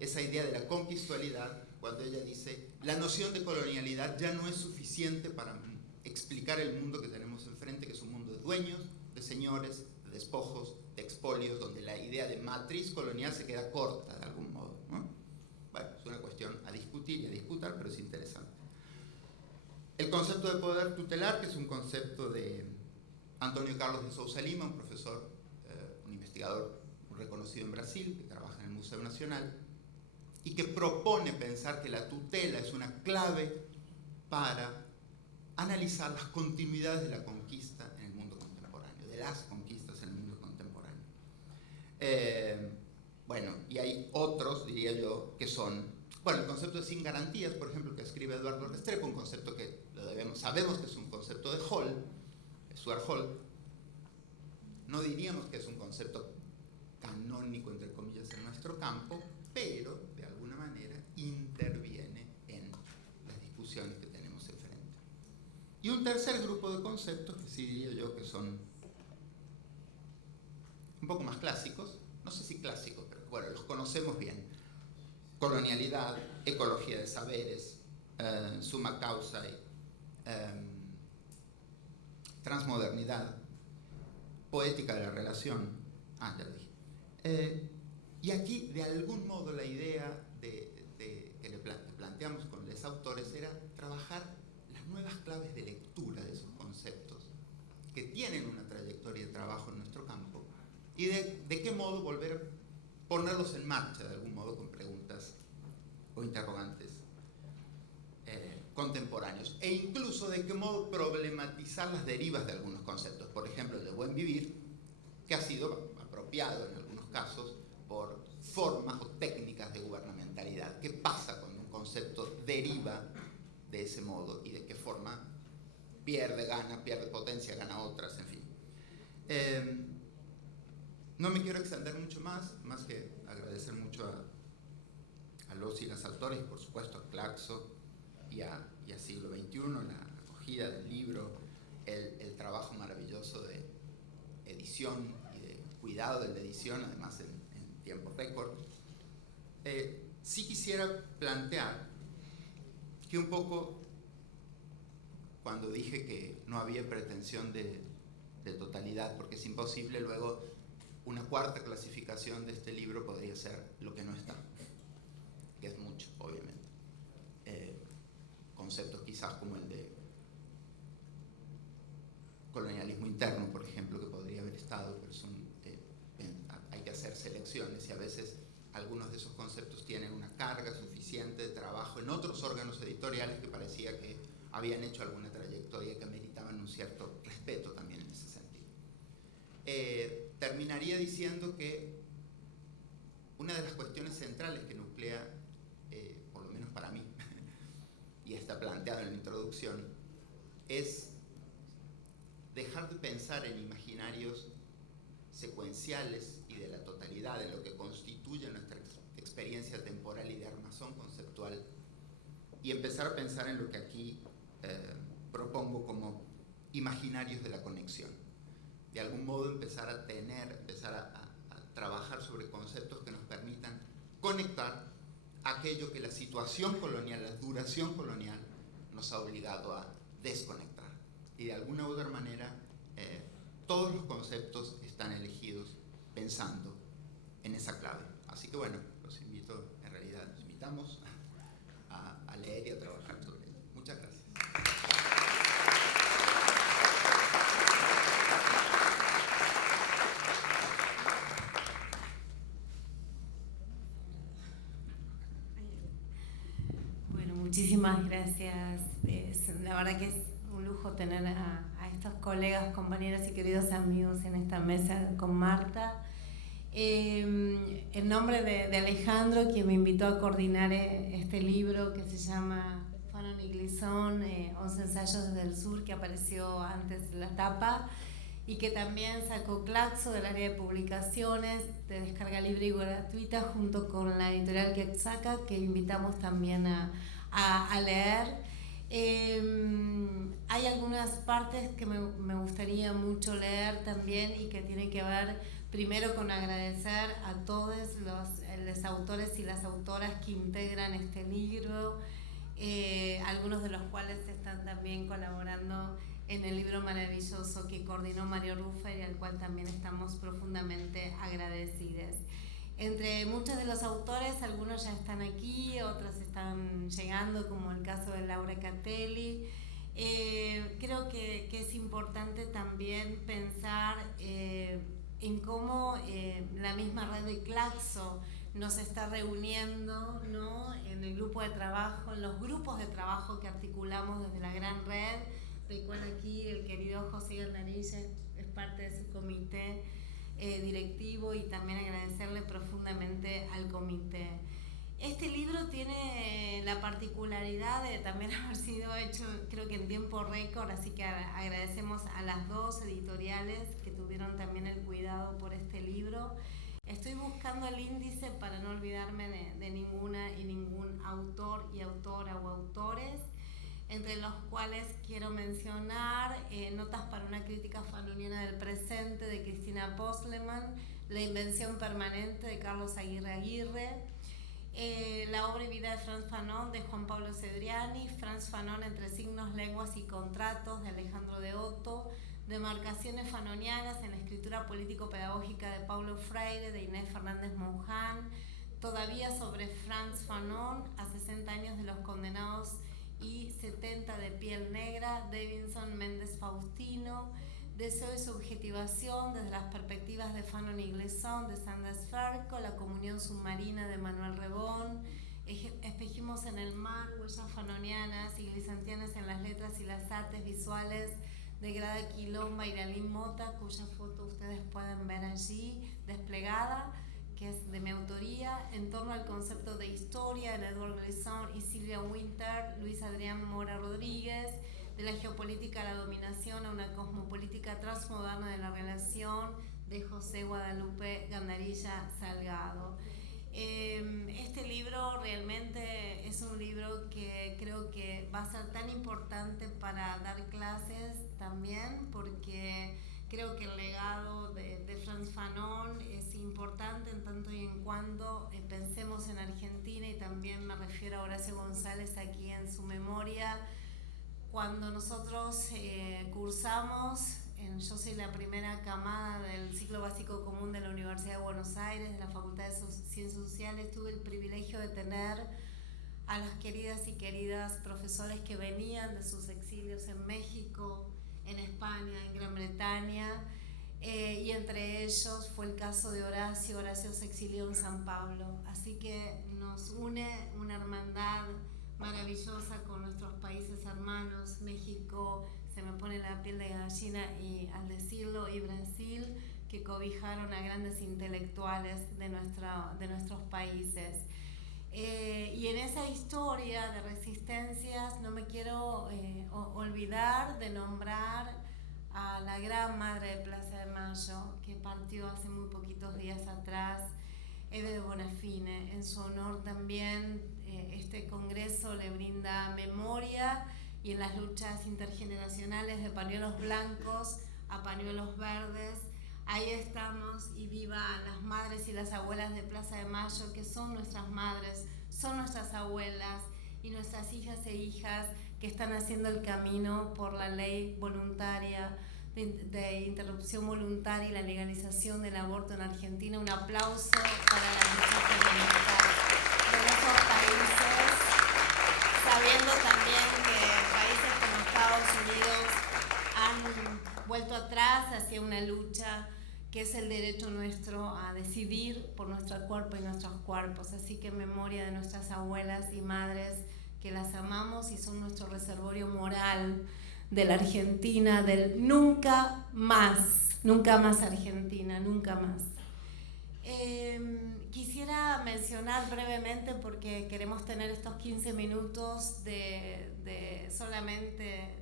esa idea de la conquistualidad, cuando ella dice, la noción de colonialidad ya no es suficiente para explicar el mundo que tenemos enfrente, que es un mundo de dueños, de señores, de despojos, de expolios, donde la idea de matriz colonial se queda corta de algún modo, ¿no? Bueno, es una cuestión a discutir y a disputar, pero es interesante. El concepto de poder tutelar, que es un concepto de Antonio Carlos de Sousa Lima, un profesor, un investigador reconocido en Brasil, que trabaja en el Museo Nacional, y que propone pensar que la tutela es una clave para analizar las continuidades de la conquista en el mundo contemporáneo, de las conquistas en el mundo contemporáneo. Bueno, y hay otros, diría yo, que son, bueno, el concepto de sin garantías, por ejemplo, que escribe Eduardo Restrepo, un concepto que sabemos que es un concepto de Hall, Stuart Hall. No diríamos que es un concepto canónico, entre comillas, en nuestro campo, pero de alguna manera interviene en las discusiones que tenemos enfrente. Y un tercer grupo de conceptos que sí diría yo que son un poco más clásicos, no sé si clásicos, pero bueno, los conocemos bien. Colonialidad, ecología de saberes, summa causa, transmodernidad, poética de la relación, ya lo dije. Y aquí, de algún modo, la idea que le planteamos con los autores era trabajar las nuevas claves de lectura de esos conceptos que tienen una trayectoria de trabajo en nuestro campo y de qué modo volver a ponerlos en marcha, de algún modo, con preguntas o interrogantes contemporáneos, e incluso de qué modo problematizar las derivas de algunos conceptos. Por ejemplo, el de buen vivir, que ha sido apropiado en algunos casos por formas o técnicas de gubernamentalidad. ¿Qué pasa cuando un concepto deriva de ese modo y de qué forma pierde, gana, pierde potencia, gana otras, en fin? No me quiero extender mucho más que agradecer mucho a los y las autores, y por supuesto a Claxo y a Siglo XXI, la acogida del libro, el trabajo maravilloso de edición y de cuidado de la edición, además en tiempo récord. Sí quisiera plantear que un poco, cuando dije que no había pretensión de totalidad, porque es imposible, luego una cuarta clasificación de este libro podría ser lo que no está, que es mucho, obviamente. Conceptos quizás como el de colonialismo interno, por ejemplo, que podría haber estado, pero hay que hacer selecciones, y a veces algunos de esos conceptos tienen una carga suficiente de trabajo en otros órganos editoriales que parecía que habían hecho alguna trayectoria que meritaban un cierto respeto también en ese sentido. Terminaría diciendo que una de las cuestiones centrales que nuclea, por lo menos para mí, y está planteado en la introducción, es dejar de pensar en imaginarios secuenciales y de la totalidad, en lo que constituye nuestra experiencia temporal y de armazón conceptual, y empezar a pensar en lo que aquí propongo como imaginarios de la conexión. De algún modo empezar a trabajar sobre conceptos que nos permitan conectar aquello que la situación colonial, la duración colonial, nos ha obligado a desconectar. Y de alguna u otra manera, todos los conceptos están elegidos pensando en esa clave. Así que bueno, los invitamos a leer y a trabajar sobre ello. Muchas gracias. Bueno, muchísimas gracias. La verdad que es un lujo tener a estos colegas, compañeros y queridos amigos en esta mesa con Marta. En nombre de Alejandro, quien me invitó a coordinar este libro que se llama Fanon y Glisson, 11 ensayos desde el sur, que apareció antes de la tapa y que también sacó Claxo del área de publicaciones de descarga libre y gratuita junto con la editorial Quetzaca, que invitamos también a leer. Hay algunas partes que me gustaría mucho leer también y que tienen que ver primero con agradecer a todos los autores y las autoras que integran este libro, algunos de los cuales están también colaborando en el libro maravilloso que coordinó Mario Ruffer y al cual también estamos profundamente agradecidas. Entre muchos de los autores, algunos ya están aquí, otros están llegando, como el caso de Laura Catelli. Creo que es importante también pensar en cómo la misma red de Claxo nos está reuniendo, ¿no?, en el grupo de trabajo, en los grupos de trabajo que articulamos desde la gran red, del cual aquí el querido José Gandarilla es parte de su comité directivo, y también agradecerle profundamente al comité. Este libro tiene la particularidad de también haber sido hecho, creo que en tiempo récord, así que agradecemos a las dos editoriales que tuvieron también el cuidado por este libro. Estoy buscando el índice para no olvidarme de ninguna y ningún autor y autora o autores, entre los cuales quiero mencionar Notas para una crítica fanoniana del presente de Cristina Postleman, La invención permanente de Carlos Aguirre Aguirre, la obra y vida de Frantz Fanon de Juan Pablo Cedriani, Frantz Fanon entre signos, lenguas y contratos de Alejandro de Otto, Demarcaciones fanonianas en la escritura político-pedagógica de Paulo Freire de Inés Fernández Monján, Todavía sobre Frantz Fanon, a 60 años de los condenados y 70 de piel negra, Davidson Méndez Faustino, Deseo y subjetivación desde las perspectivas de Fanon y Glisson de Sanders Ferco, La comunión submarina de Manuel Rebón, Espejismos en el mar, huellas fanonianas y glisantianas en las letras y las artes visuales de Grada Quilomba y Lalín Mota, cuya foto ustedes pueden ver allí desplegada, que es de mi autoría, En torno al concepto de historia, de Edward Glisson y Silvia Winter, Luis Adrián Mora Rodríguez, De la geopolítica a la dominación a una cosmopolítica transmoderna de la relación, de José Guadalupe Gandarilla Salgado. Este libro realmente es un libro que creo que va a ser tan importante para dar clases también, porque Creo que el legado de Frantz Fanon es importante en tanto y en cuanto pensemos en Argentina, y también me refiero a Horacio González aquí en su memoria. Cuando nosotros cursamos, yo soy la primera camada del ciclo básico común de la Universidad de Buenos Aires, de la Facultad de Ciencias Sociales, tuve el privilegio de tener a las queridas y queridas profesores que venían de sus exilios en México, en España, en Gran Bretaña, y entre ellos fue el caso de Horacio. Horacio se exilió en San Pablo, así que nos une una hermandad maravillosa con nuestros países hermanos, México, se me pone la piel de gallina y al decirlo, y Brasil, que cobijaron a grandes intelectuales de nuestros países. Y en esa historia de resistencias no me quiero olvidar de nombrar a la gran madre de Plaza de Mayo, que partió hace muy poquitos días atrás, Eve de Bonafine. En su honor también este congreso le brinda memoria, y en las luchas intergeneracionales de pañuelos blancos a pañuelos verdes, ahí estamos, y viva las madres y las abuelas de Plaza de Mayo, que son nuestras madres, son nuestras abuelas y nuestras hijas e hijas que están haciendo el camino por la ley voluntaria de interrupción voluntaria y la legalización del aborto en Argentina. Un aplauso para las luchas feministas de nuestros países, sabiendo también que países como Estados Unidos han vuelto atrás hacia una lucha que es el derecho nuestro a decidir por nuestro cuerpo y nuestros cuerpos. Así que en memoria de nuestras abuelas y madres, que las amamos y son nuestro reservorio moral de la Argentina, del nunca más Argentina, nunca más. Quisiera mencionar brevemente, porque queremos tener estos 15 minutos solamente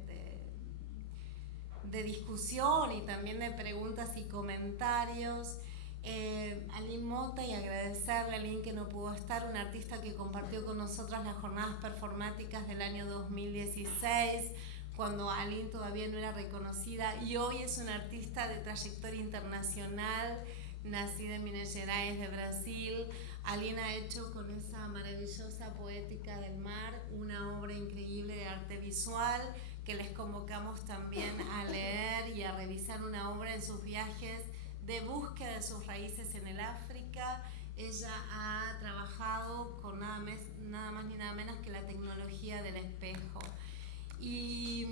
de discusión y también de preguntas y comentarios. Aline Mota, y agradecerle a Aline que no pudo estar, una artista que compartió con nosotras las jornadas performáticas del año 2016, cuando Aline todavía no era reconocida, y hoy es una artista de trayectoria internacional, nacida en Minas Gerais de Brasil. Aline ha hecho con esa maravillosa poética del mar una obra increíble de arte visual, que les convocamos también a leer y a revisar, una obra en sus viajes de búsqueda de sus raíces en el África. Ella ha trabajado con nada más ni nada menos que la tecnología del espejo. Y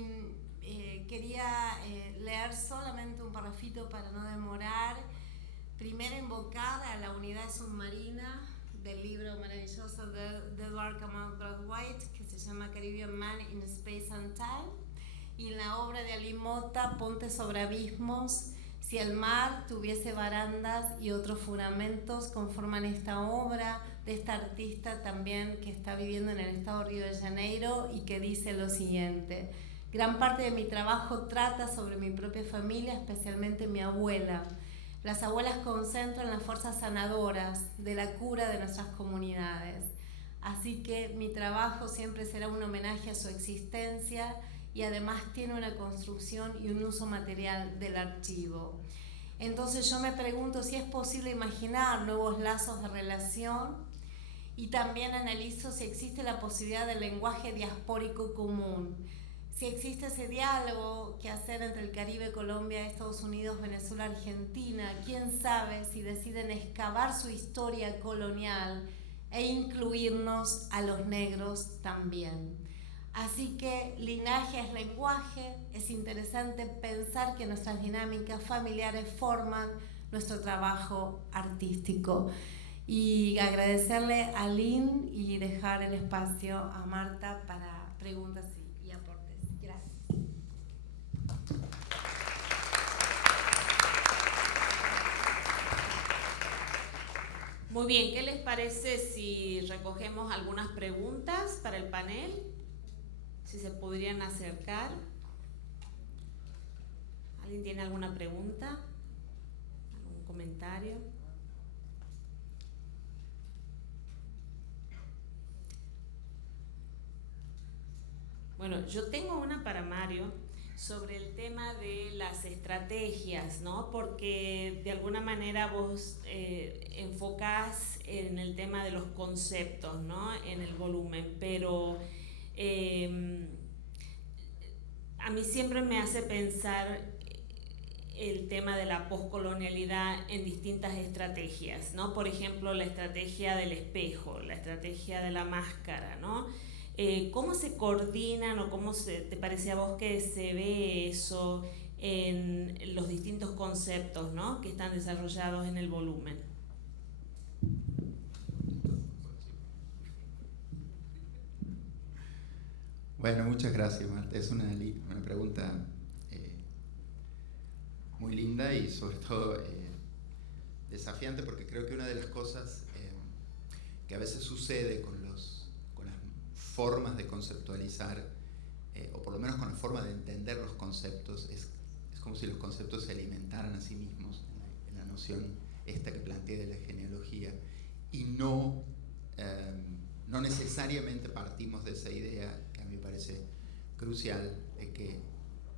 quería leer solamente un parrafito para no demorar. Primero, invocar a la unidad submarina del libro maravilloso de Edward Kamal White, que se llama Caribbean Man in Space and Time, y en la obra de Aline Mota, Ponte sobre abismos. Si el mar tuviese barandas y otros fundamentos, conforman esta obra de esta artista también, que está viviendo en el estado de Río de Janeiro, y que dice lo siguiente: gran parte de mi trabajo trata sobre mi propia familia, especialmente mi abuela. Las abuelas concentran las fuerzas sanadoras de la cura de nuestras comunidades. Así que mi trabajo siempre será un homenaje a su existencia, y además tiene una construcción y un uso material del archivo. Entonces yo me pregunto si es posible imaginar nuevos lazos de relación, y también analizo si existe la posibilidad del lenguaje diaspórico común, si existe ese diálogo que hacer entre el Caribe, Colombia, Estados Unidos, Venezuela, Argentina. Quién sabe si deciden excavar su historia colonial e incluirnos a los negros también. Así que linaje es lenguaje. Es interesante pensar que nuestras dinámicas familiares forman nuestro trabajo artístico. Y agradecerle a Aline y dejar el espacio a Marta para preguntas y aportes. Gracias. Muy bien, ¿qué les parece si recogemos algunas preguntas para el panel? Si se podrían acercar. ¿Alguien tiene alguna pregunta? ¿Algún comentario? Bueno, yo tengo una para Mario. sobre el tema de las estrategias, ¿no? Porque de alguna manera vos enfocás en el tema de los conceptos, ¿no? En el volumen, pero a mí siempre me hace pensar el tema de la poscolonialidad en distintas estrategias, ¿no? Por ejemplo, la estrategia del espejo, la estrategia de la máscara, ¿no? ¿Cómo se coordinan o cómo te parece a vos que se ve eso en los distintos conceptos, ¿no? Que están desarrollados en el volumen? Bueno, muchas gracias, Marta. Es una pregunta muy linda y sobre todo desafiante, porque creo que una de las cosas que a veces sucede con las formas de conceptualizar, o por lo menos con la forma de entender los conceptos, es como si los conceptos se alimentaran a sí mismos, en la noción esta que planteé de la genealogía, y no necesariamente partimos de esa idea, que a mí me parece crucial, de que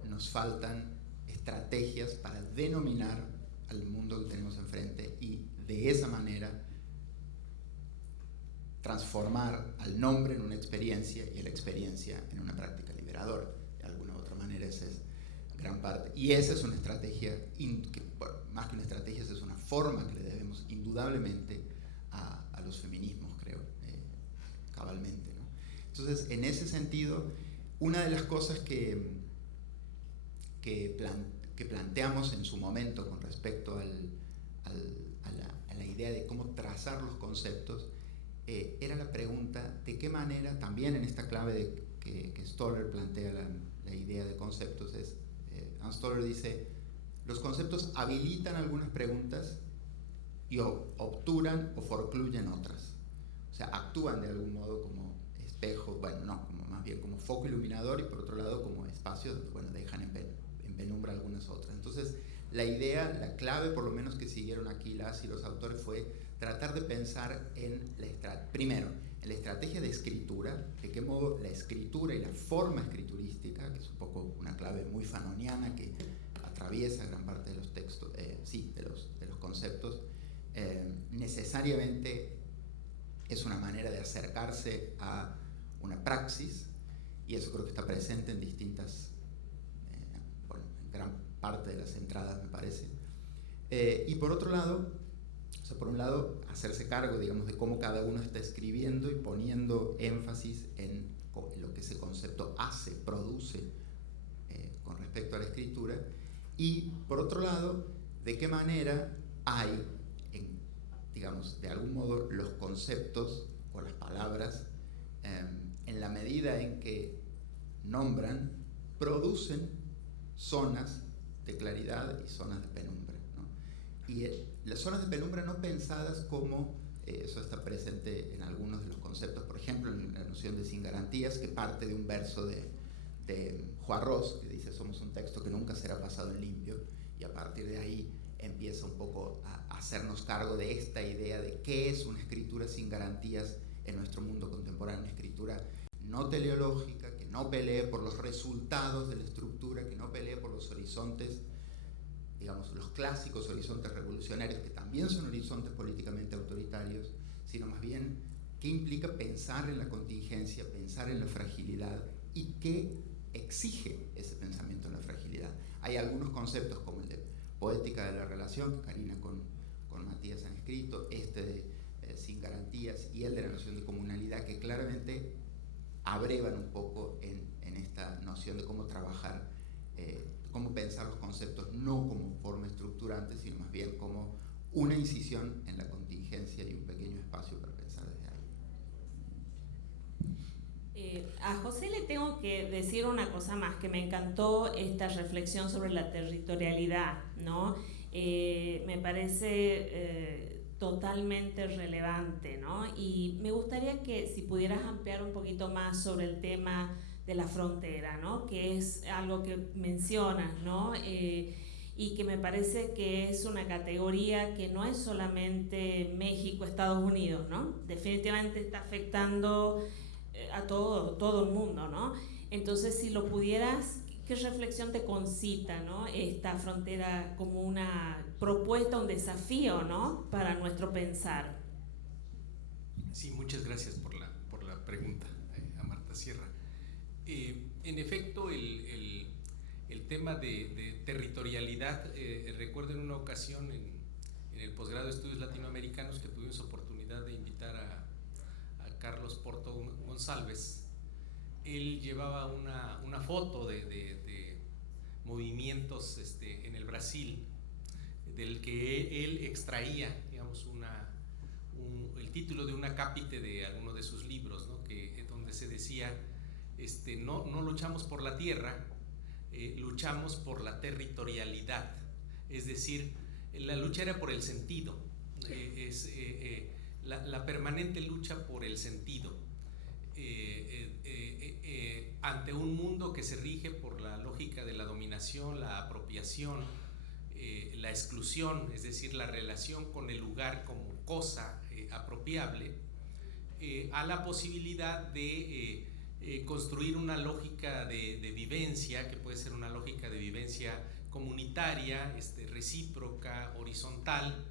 nos faltan estrategias para denominar al mundo que tenemos enfrente y de esa manera transformar al nombre en una experiencia y a la experiencia en una práctica liberadora. De alguna u otra manera esa es gran parte. Y esa es una estrategia, más que una estrategia, esa es una forma que le debemos indudablemente a los feminismos, creo, cabalmente, ¿no? Entonces, en ese sentido, una de las cosas que planteamos en su momento con respecto a la idea de cómo trazar los conceptos, era la pregunta de qué manera, también en esta clave que Stoller plantea la idea de conceptos, Hans Stoller dice, los conceptos habilitan algunas preguntas y obturan o forcluyen otras. O sea, actúan de algún modo como espejo, bueno, no, como más bien como foco iluminador, y por otro lado como espacios, bueno, dejan en penumbra algunas otras. Entonces, la idea, la clave por lo menos que siguieron aquí las y los autores fue tratar de pensar primero, en la estrategia de escritura, de qué modo la escritura y la forma escriturística, que es un poco una clave muy fanoniana que atraviesa gran parte de los textos, de los conceptos, necesariamente es una manera de acercarse a una praxis, y eso creo que está presente en distintas, en gran parte de las entradas, me parece. Y por otro lado, o sea, por un lado, hacerse cargo, digamos, de cómo cada uno está escribiendo y poniendo énfasis en lo que ese concepto hace, produce con respecto a la escritura, y por otro lado, de qué manera hay, digamos, de algún modo, los conceptos o las palabras, en la medida en que nombran, producen zonas de claridad y zonas de penumbra, ¿no? Y las zonas de penumbra no pensadas como, eso está presente en algunos de los conceptos, por ejemplo, en la noción de sin garantías, que parte de un verso de Juarros, que dice, somos un texto que nunca será pasado en limpio, y a partir de ahí empieza un poco a hacernos cargo de esta idea de qué es una escritura sin garantías en nuestro mundo contemporáneo, una escritura no teleológica, que no pelee por los resultados de la estructura, que no pelee por los horizontes, digamos, los clásicos horizontes revolucionarios, que también son horizontes políticamente autoritarios, sino más bien qué implica pensar en la contingencia, pensar en la fragilidad, y qué exige ese pensamiento en la fragilidad. Hay algunos conceptos como el de poética de la relación, que Karina con Matías han escrito, de sin garantías, y el de la noción de comunalidad, que claramente abrevan un poco en esta noción de cómo trabajar, cómo pensar los conceptos no como forma estructurante, sino más bien como una incisión en la contingencia y un pequeño espacio para pensar desde ahí. A José le tengo que decir una cosa más, que me encantó esta reflexión sobre la territorialidad, ¿no? Me parece totalmente relevante, ¿no? Y me gustaría que si pudieras ampliar un poquito más sobre el tema de la frontera, ¿no? Que es algo que mencionas, ¿no? Y que me parece que es una categoría que no es solamente México, Estados Unidos, ¿no? Definitivamente está afectando a todo el mundo, ¿no? Entonces, si lo pudieras ¿qué reflexión te concita, ¿no?, esta frontera como una propuesta, un desafío, ¿no?, para nuestro pensar? Sí, muchas gracias por la pregunta, a Marta Sierra. En efecto, el tema de territorialidad, recuerdo en una ocasión en el posgrado de Estudios Latinoamericanos que tuvimos oportunidad de invitar a Carlos Porto González. Él llevaba una foto de movimientos en el Brasil, del que él extraía, digamos, el título de un acápite de alguno de sus libros, ¿no?, donde se decía, no luchamos por la tierra, luchamos por la territorialidad. Es decir, la lucha era por el sentido, la permanente lucha por el sentido, ante un mundo que se rige por la lógica de la dominación, la apropiación, la exclusión, es decir, la relación con el lugar como cosa apropiable, a la posibilidad de construir una lógica de vivencia, que puede ser una lógica de vivencia comunitaria, recíproca, horizontal,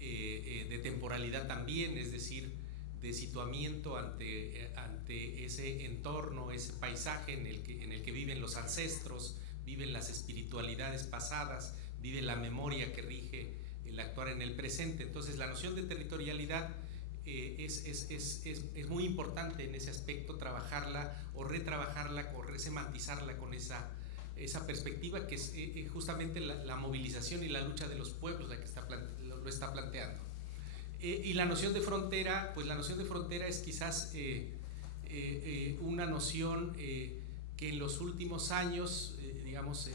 de temporalidad también, es decir, de situamiento ante ese entorno, ese paisaje en el que viven los ancestros, viven las espiritualidades pasadas, vive la memoria que rige el actuar en el presente. Entonces la noción de territorialidad es muy importante en ese aspecto, trabajarla o retrabajarla o resemantizarla con esa perspectiva que es justamente la movilización y la lucha de los pueblos la que lo está planteando. Y la noción de frontera, pues la noción de frontera es quizás una noción que en los últimos años, digamos,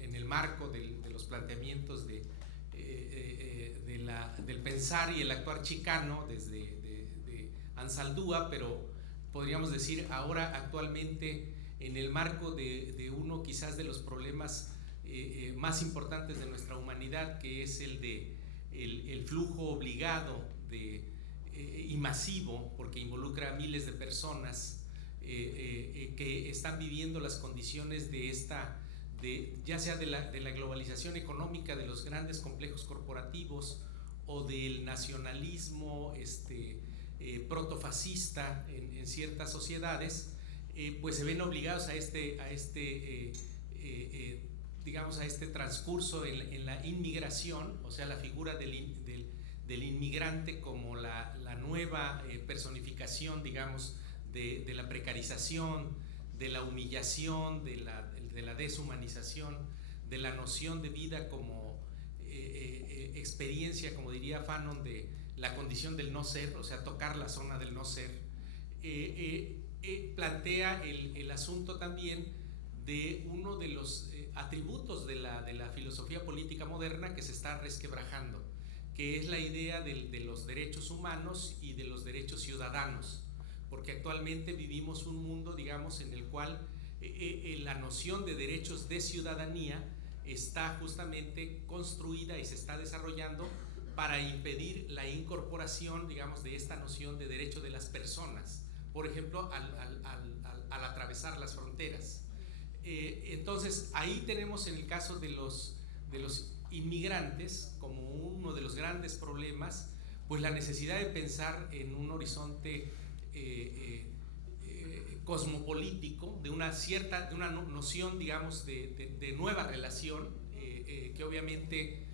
en el marco de los planteamientos del pensar y el actuar chicano desde de Ansaldúa, pero podríamos decir ahora actualmente en el marco de uno quizás de los problemas más importantes de nuestra humanidad, que es el flujo obligado y masivo, porque involucra a miles de personas que están viviendo las condiciones ya sea de la globalización económica, de los grandes complejos corporativos o del nacionalismo protofascista en ciertas sociedades, pues se ven obligados a este transcurso en la inmigración, o sea, la figura del inmigrante como la nueva personificación, digamos, de la precarización, de la humillación, de la deshumanización, de la noción de vida como experiencia, como diría Fanon, de la condición del no ser, o sea, tocar la zona del no ser. Plantea el asunto también de uno de los atributos de la filosofía política moderna que se está resquebrajando, que es la idea de los derechos humanos y de los derechos ciudadanos, porque actualmente vivimos un mundo, digamos, en el cual la noción de derechos de ciudadanía está justamente construida y se está desarrollando para impedir la incorporación, digamos, de esta noción de derecho de las personas, por ejemplo, al atravesar las fronteras. Entonces, ahí tenemos en el caso de los inmigrantes como uno de los grandes problemas, pues la necesidad de pensar en un horizonte cosmopolítico, de una noción, digamos, de nueva relación, que obviamente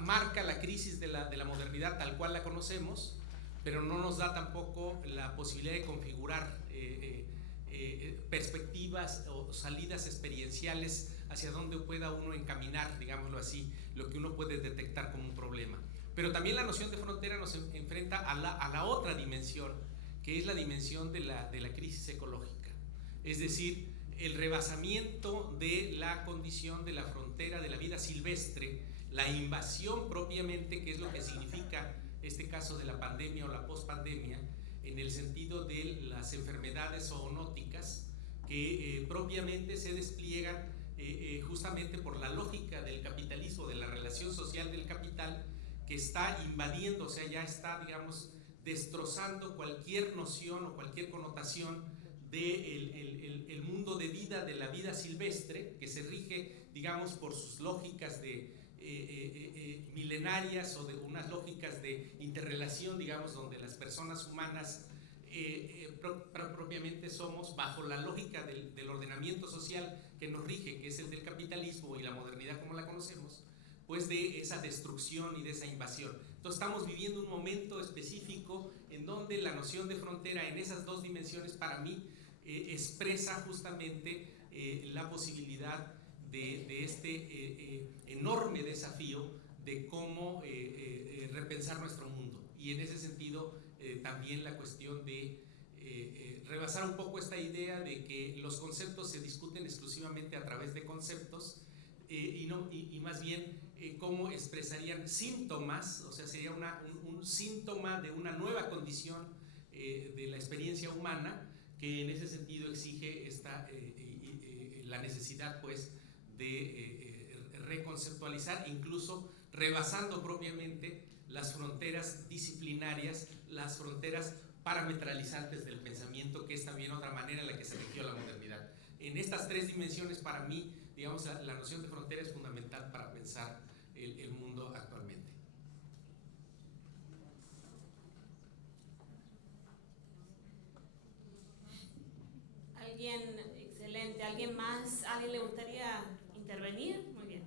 marca la crisis de la modernidad tal cual la conocemos, pero no nos da tampoco la posibilidad de configurar perspectivas o salidas experienciales hacia donde pueda uno encaminar, digámoslo así, lo que uno puede detectar como un problema. Pero también la noción de frontera nos enfrenta a la otra dimensión, que es la dimensión de la crisis ecológica. Es decir, el rebasamiento de la condición de la frontera de la vida silvestre, la invasión propiamente, que es lo que significa este caso de la pandemia o la pospandemia, en el sentido de las enfermedades zoonóticas que propiamente se despliegan justamente por la lógica del capitalismo, de la relación social del capital, que está invadiendo, o sea, ya está, digamos, destrozando cualquier noción o cualquier connotación del mundo de vida, de la vida silvestre, que se rige, digamos, por sus lógicas milenarias o de unas lógicas de interrelación, digamos, donde las personas humanas propiamente somos, bajo la lógica del ordenamiento social que nos rige, que es el del capitalismo y la modernidad como la conocemos, pues de esa destrucción y de esa invasión. Entonces estamos viviendo un momento específico en donde la noción de frontera en esas dos dimensiones para mí expresa justamente la posibilidad de este enorme desafío de cómo repensar nuestro mundo. Y en ese sentido también la cuestión de rebasar un poco esta idea de que los conceptos se discuten exclusivamente a través de conceptos y más bien cómo expresarían síntomas, o sea, sería un síntoma de una nueva condición de la experiencia humana, que en ese sentido exige la necesidad, pues, de reconceptualizar, incluso rebasando propiamente las fronteras disciplinarias, las fronteras parametralizantes del pensamiento, que es también otra manera en la que se rigió la modernidad. En estas tres dimensiones, para mí, digamos, la noción de frontera es fundamental para pensar el mundo actualmente. Alguien, excelente. ¿Alguien más? ¿Alguien le gustaría intervenir? Muy bien.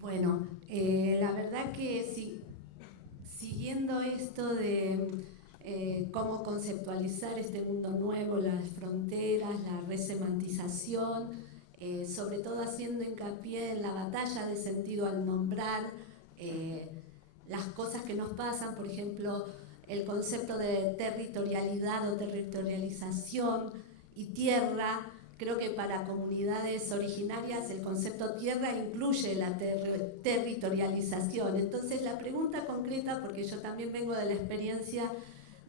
Bueno, la verdad que sí, siguiendo esto de cómo conceptualizar este mundo nuevo, las fronteras, la resemantización, sobre todo haciendo hincapié en la batalla de sentido al nombrar las cosas que nos pasan, por ejemplo, el concepto de territorialidad o territorialización y tierra. Creo que para comunidades originarias el concepto tierra incluye la territorialización. Entonces la pregunta concreta, porque yo también vengo de la experiencia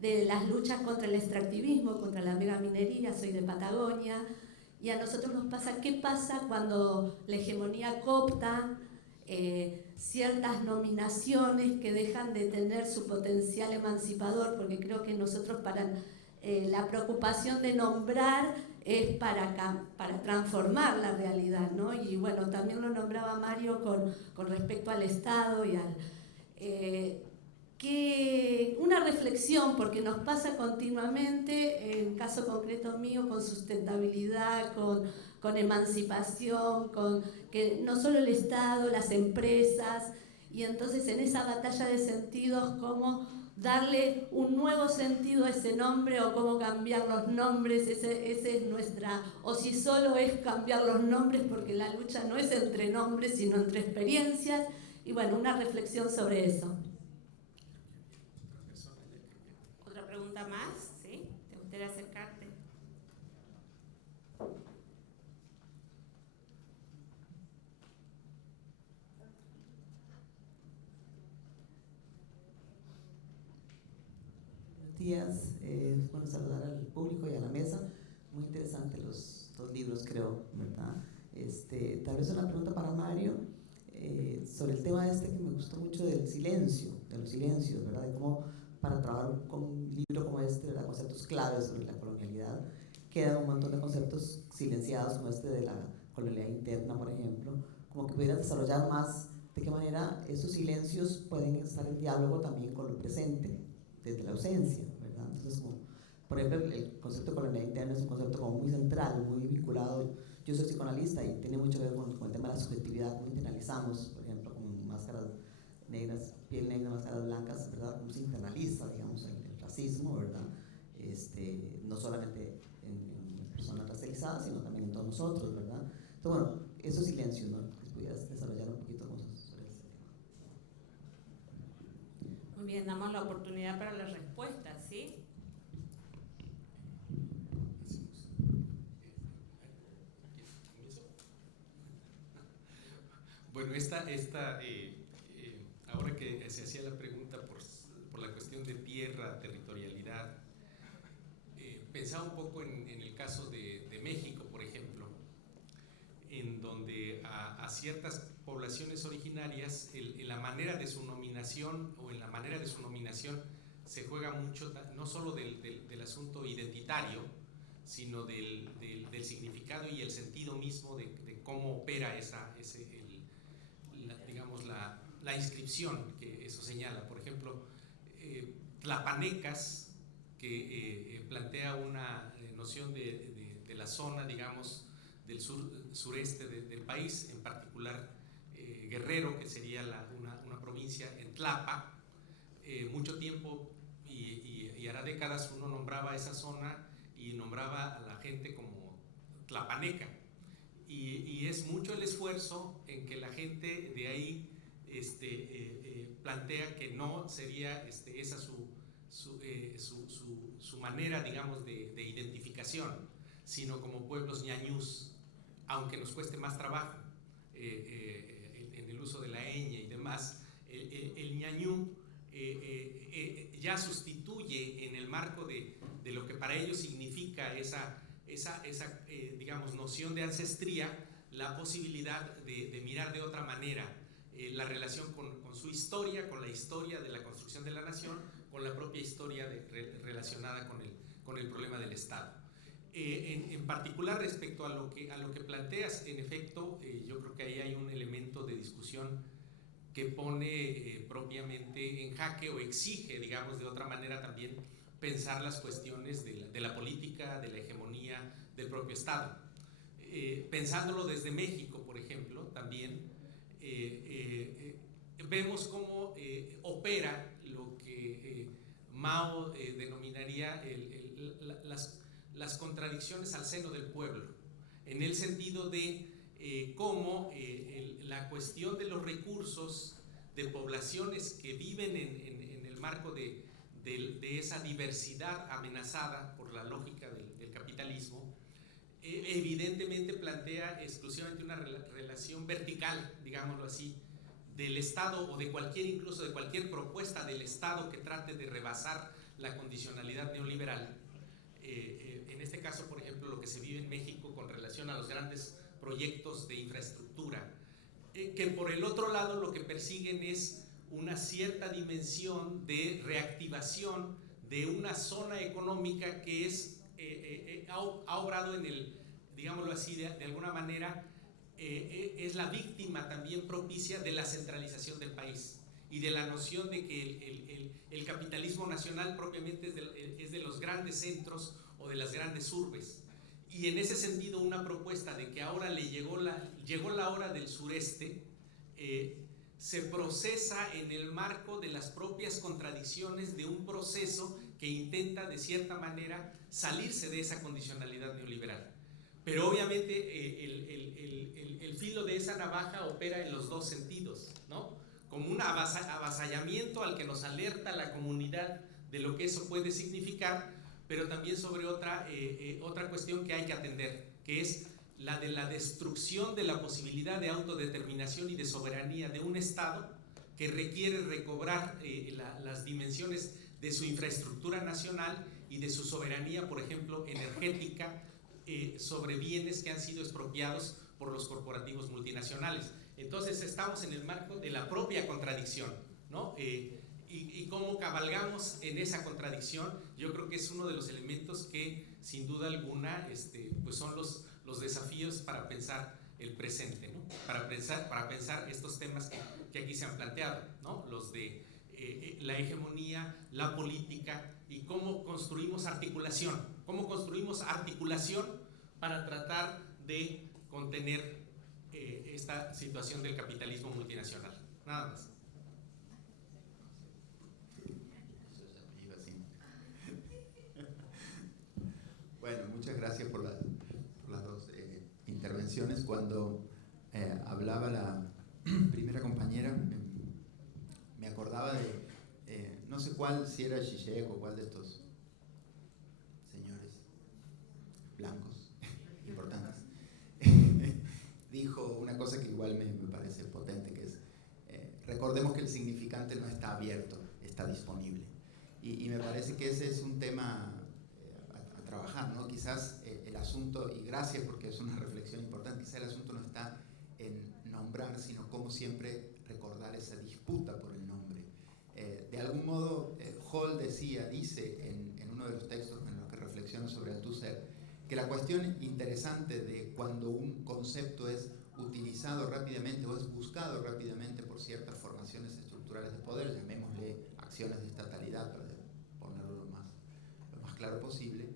de las luchas contra el extractivismo, contra la megaminería, soy de Patagonia, y a nosotros nos pasa, ¿qué pasa cuando la hegemonía coopta ciertas nominaciones que dejan de tener su potencial emancipador? Porque creo que nosotros la preocupación de nombrar es para transformar la realidad, ¿no? Y bueno, también lo nombraba Mario con respecto al Estado y una reflexión, porque nos pasa continuamente, en caso concreto mío, con sustentabilidad, con emancipación, con que no solo el Estado, las empresas, y entonces en esa batalla de sentidos, cómo darle un nuevo sentido a ese nombre o cómo cambiar los nombres, ese es o si solo es cambiar los nombres, porque la lucha no es entre nombres sino entre experiencias, y bueno, una reflexión sobre eso. ¿Otra pregunta más? ¿Sí? ¿Te gustaría acercarte? Días, bueno, saludar al público y a la mesa. Muy interesante los dos libros, creo, ¿verdad? Tal vez una pregunta para Mario sobre el tema que me gustó mucho del silencio, de los silencios, ¿verdad? De cómo para trabajar con un libro como ¿verdad? Conceptos claves sobre la colonialidad, quedan un montón de conceptos silenciados como de la colonialidad interna, por ejemplo, como que pudieras desarrollar más de qué manera esos silencios pueden estar en diálogo también con lo presente, desde la ausencia, ¿verdad? Entonces, como, por ejemplo, el concepto de colonialidad interna es un concepto como muy central, muy vinculado. Yo soy psicoanalista y tiene mucho que ver con el tema de la subjetividad, cómo internalizamos, por ejemplo, con máscaras negras, piel negra, máscaras blancas, ¿verdad? Cómo se internaliza, digamos, el racismo, ¿verdad? No solamente en personas racializadas, sino también en todos nosotros, ¿verdad? Entonces, bueno, esos silencios, ¿no? Que pudieras desarrollar un poquito más sobre ese tema. Muy bien, damos la oportunidad para las respuestas, ¿sí? Bueno, ahora que se hacía la pregunta por la cuestión de tierra, territorialidad, pensaba un poco en el caso de México, por ejemplo, en donde a ciertas poblaciones poblaciones originarias, en la manera de su nominación se juega mucho, no solo del asunto identitario, sino del significado y el sentido mismo de cómo opera la inscripción que eso señala. Por ejemplo, Tlapanecas, que plantea una noción de la zona, digamos, del sureste del país, en particular Guerrero, que sería una provincia en Tlapa. Mucho tiempo y hará décadas uno nombraba esa zona y nombraba a la gente como tlapaneca, y es mucho el esfuerzo en que la gente de ahí plantea que no sería esa su manera, digamos, de identificación, sino como pueblos ñañús, aunque nos cueste más trabajo en el uso de la ñ y demás. El ñañú ya sustituye, en el marco de lo que para ellos significa esa digamos, noción de ancestría, la posibilidad de mirar de otra manera la relación con su historia, con la historia de la construcción de la nación, con la propia historia relacionada con el problema del Estado. En particular, respecto a lo que planteas, en efecto, yo creo que ahí hay un elemento de discusión que pone propiamente en jaque o exige, digamos, de otra manera también pensar las cuestiones de la política, de la hegemonía del propio Estado. Pensándolo desde México, por ejemplo, también vemos cómo opera lo que Mao denominaría las contradicciones al seno del pueblo, en el sentido de cómo la cuestión de los recursos de poblaciones que viven en el marco de esa diversidad amenazada por la lógica del capitalismo, evidentemente plantea exclusivamente una relación vertical, digámoslo así, del Estado, o incluso de cualquier propuesta del Estado que trate de rebasar la condicionalidad neoliberal. En este caso, por ejemplo, lo que se vive en México con relación a los grandes proyectos de infraestructura, que por el otro lado lo que persiguen es una cierta dimensión de reactivación de una zona económica que ha obrado digámoslo así, de alguna manera, es la víctima también propicia de la centralización del país y de la noción de que el capitalismo nacional propiamente es de los grandes centros o de las grandes urbes. Y en ese sentido, una propuesta de que ahora llegó la hora del sureste, se procesa en el marco de las propias contradicciones de un proceso que intenta de cierta manera salirse de esa condicionalidad neoliberal. Pero obviamente el filo de esa navaja opera en los dos sentidos, ¿no? Como un avasallamiento al que nos alerta la comunidad de lo que eso puede significar, pero también sobre otra cuestión que hay que atender, que es la de la destrucción de la posibilidad de autodeterminación y de soberanía de un Estado que requiere recobrar las dimensiones de su infraestructura nacional y de su soberanía, por ejemplo, energética, sobre bienes que han sido expropiados por los corporativos multinacionales. Entonces estamos en el marco de la propia contradicción, ¿no? Y cómo cabalgamos en esa contradicción, yo creo que es uno de los elementos que sin duda alguna pues son los desafíos para pensar el presente, ¿no? Para pensar estos temas que aquí se han planteado, ¿no? Los de la hegemonía, la política, y cómo construimos articulación para tratar de contener esta situación del capitalismo multinacional. Nada más. Bueno, muchas gracias por las dos intervenciones. Cuando hablaba la primera compañera, me acordaba de, no sé cuál, si era Zizek o cuál de estos señores blancos importantes, dijo una cosa que igual me parece potente, que es, recordemos que el significante no está abierto, está disponible. Y me parece que ese es un tema a trabajar, ¿no? Quizás el asunto, y gracias porque es una reflexión importante, quizás el asunto no está en nombrar, sino cómo siempre recordar esa disputa por el nombre. De algún modo, Hall dice en uno de los textos en los que reflexiona sobre Althusser, que la cuestión interesante de cuando un concepto es utilizado rápidamente o es buscado rápidamente por ciertas formaciones estructurales de poder, llamémosle acciones de estatalidad, para ponerlo lo más claro posible,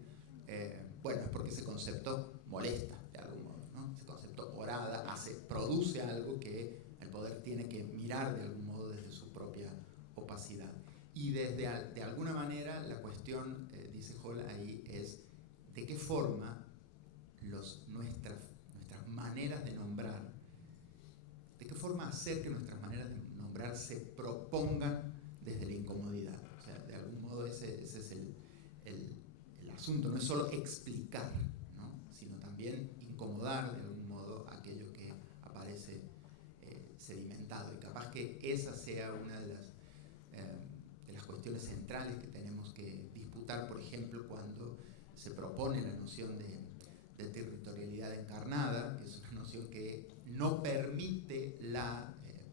bueno, es porque ese concepto molesta de algún modo, ¿no? Ese concepto morada produce algo que el poder tiene que mirar de algún modo desde su propia opacidad. Y de alguna manera la cuestión, dice Hall ahí, es de qué forma nuestras maneras de nombrar, de qué forma hacer que nuestras maneras de nombrar se propongan desde la incomodidad. O sea, de algún modo ese es el asunto, no es solo explicar, ¿no? Sino también incomodar de algún modo aquello que aparece sedimentado. Y capaz que esa sea una de las cuestiones centrales que tenemos que disputar, por ejemplo, cuando se propone la noción de territorialidad encarnada, que es una noción que no permite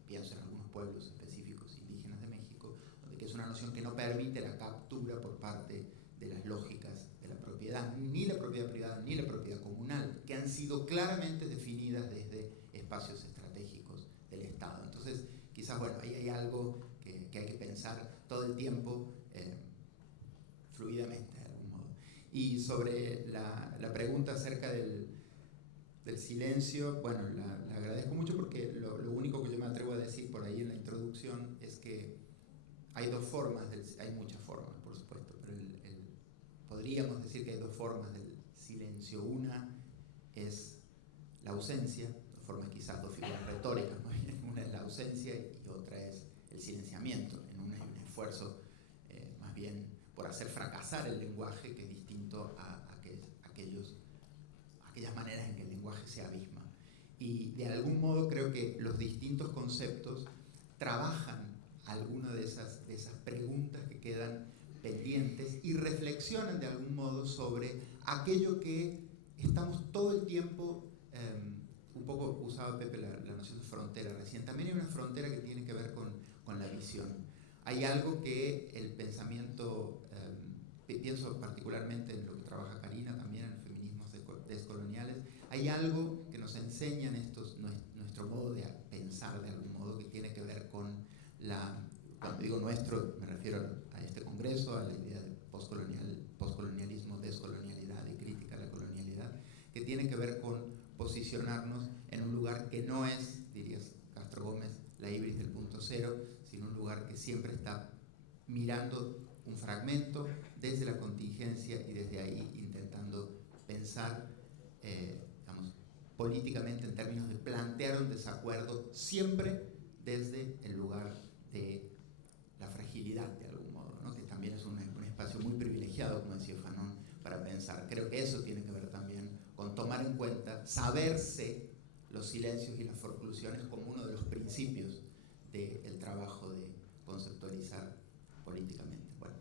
pienso en algunos pueblos específicos indígenas de México, que es una noción que no permite la captura por parte de las lógicas de la propiedad, ni la propiedad privada ni la propiedad comunal, que han sido claramente definidas desde espacios estratégicos del Estado. Entonces, quizás, bueno, ahí hay algo que hay que pensar todo el tiempo fluidamente, de algún modo. Y sobre la pregunta acerca del silencio, bueno, la agradezco mucho porque lo único que yo me atrevo a decir por ahí en la introducción es que hay dos formas, hay muchas formas, por supuesto, pero podríamos decir que hay dos formas del silencio. Una es la ausencia, dos formas quizás, dos figuras retóricas, más bien. Una es la ausencia y otra es el silenciamiento. En una hay un esfuerzo más bien por hacer fracasar el lenguaje, que es distinto a aquellas maneras en que el lenguaje se abisma. Y de algún modo creo que los distintos conceptos trabajan algunas de esas preguntas que quedan pendientes y reflexionan de algún modo sobre aquello que estamos todo el tiempo, un poco usaba Pepe la noción de frontera recién, también hay una frontera que tiene que ver con la visión. Hay algo que el pensamiento, pienso particularmente en lo que trabaja Karina también en feminismos descoloniales, hay algo que nos enseñan nuestro modo de pensar de algún modo que tiene que ver con cuando digo nuestro, me refiero a este congreso, a la idea de poscolonialismo, descolonialidad y crítica a la colonialidad, que tiene que ver con posicionarnos en un lugar que no es, dirías Castro Gómez, la ibris del punto cero, sino un lugar que siempre está mirando un fragmento desde la contingencia y desde ahí intentando pensar, digamos, políticamente en términos de plantear un desacuerdo siempre desde el lugar de la fragilidad de algún modo, ¿no? Que también es un espacio muy privilegiado, como decía Fanon, para pensar. Creo que eso tiene que ver también con tomar en cuenta, saberse los silencios y las forclusiones como uno de los principios del trabajo de conceptualizar políticamente. Bueno.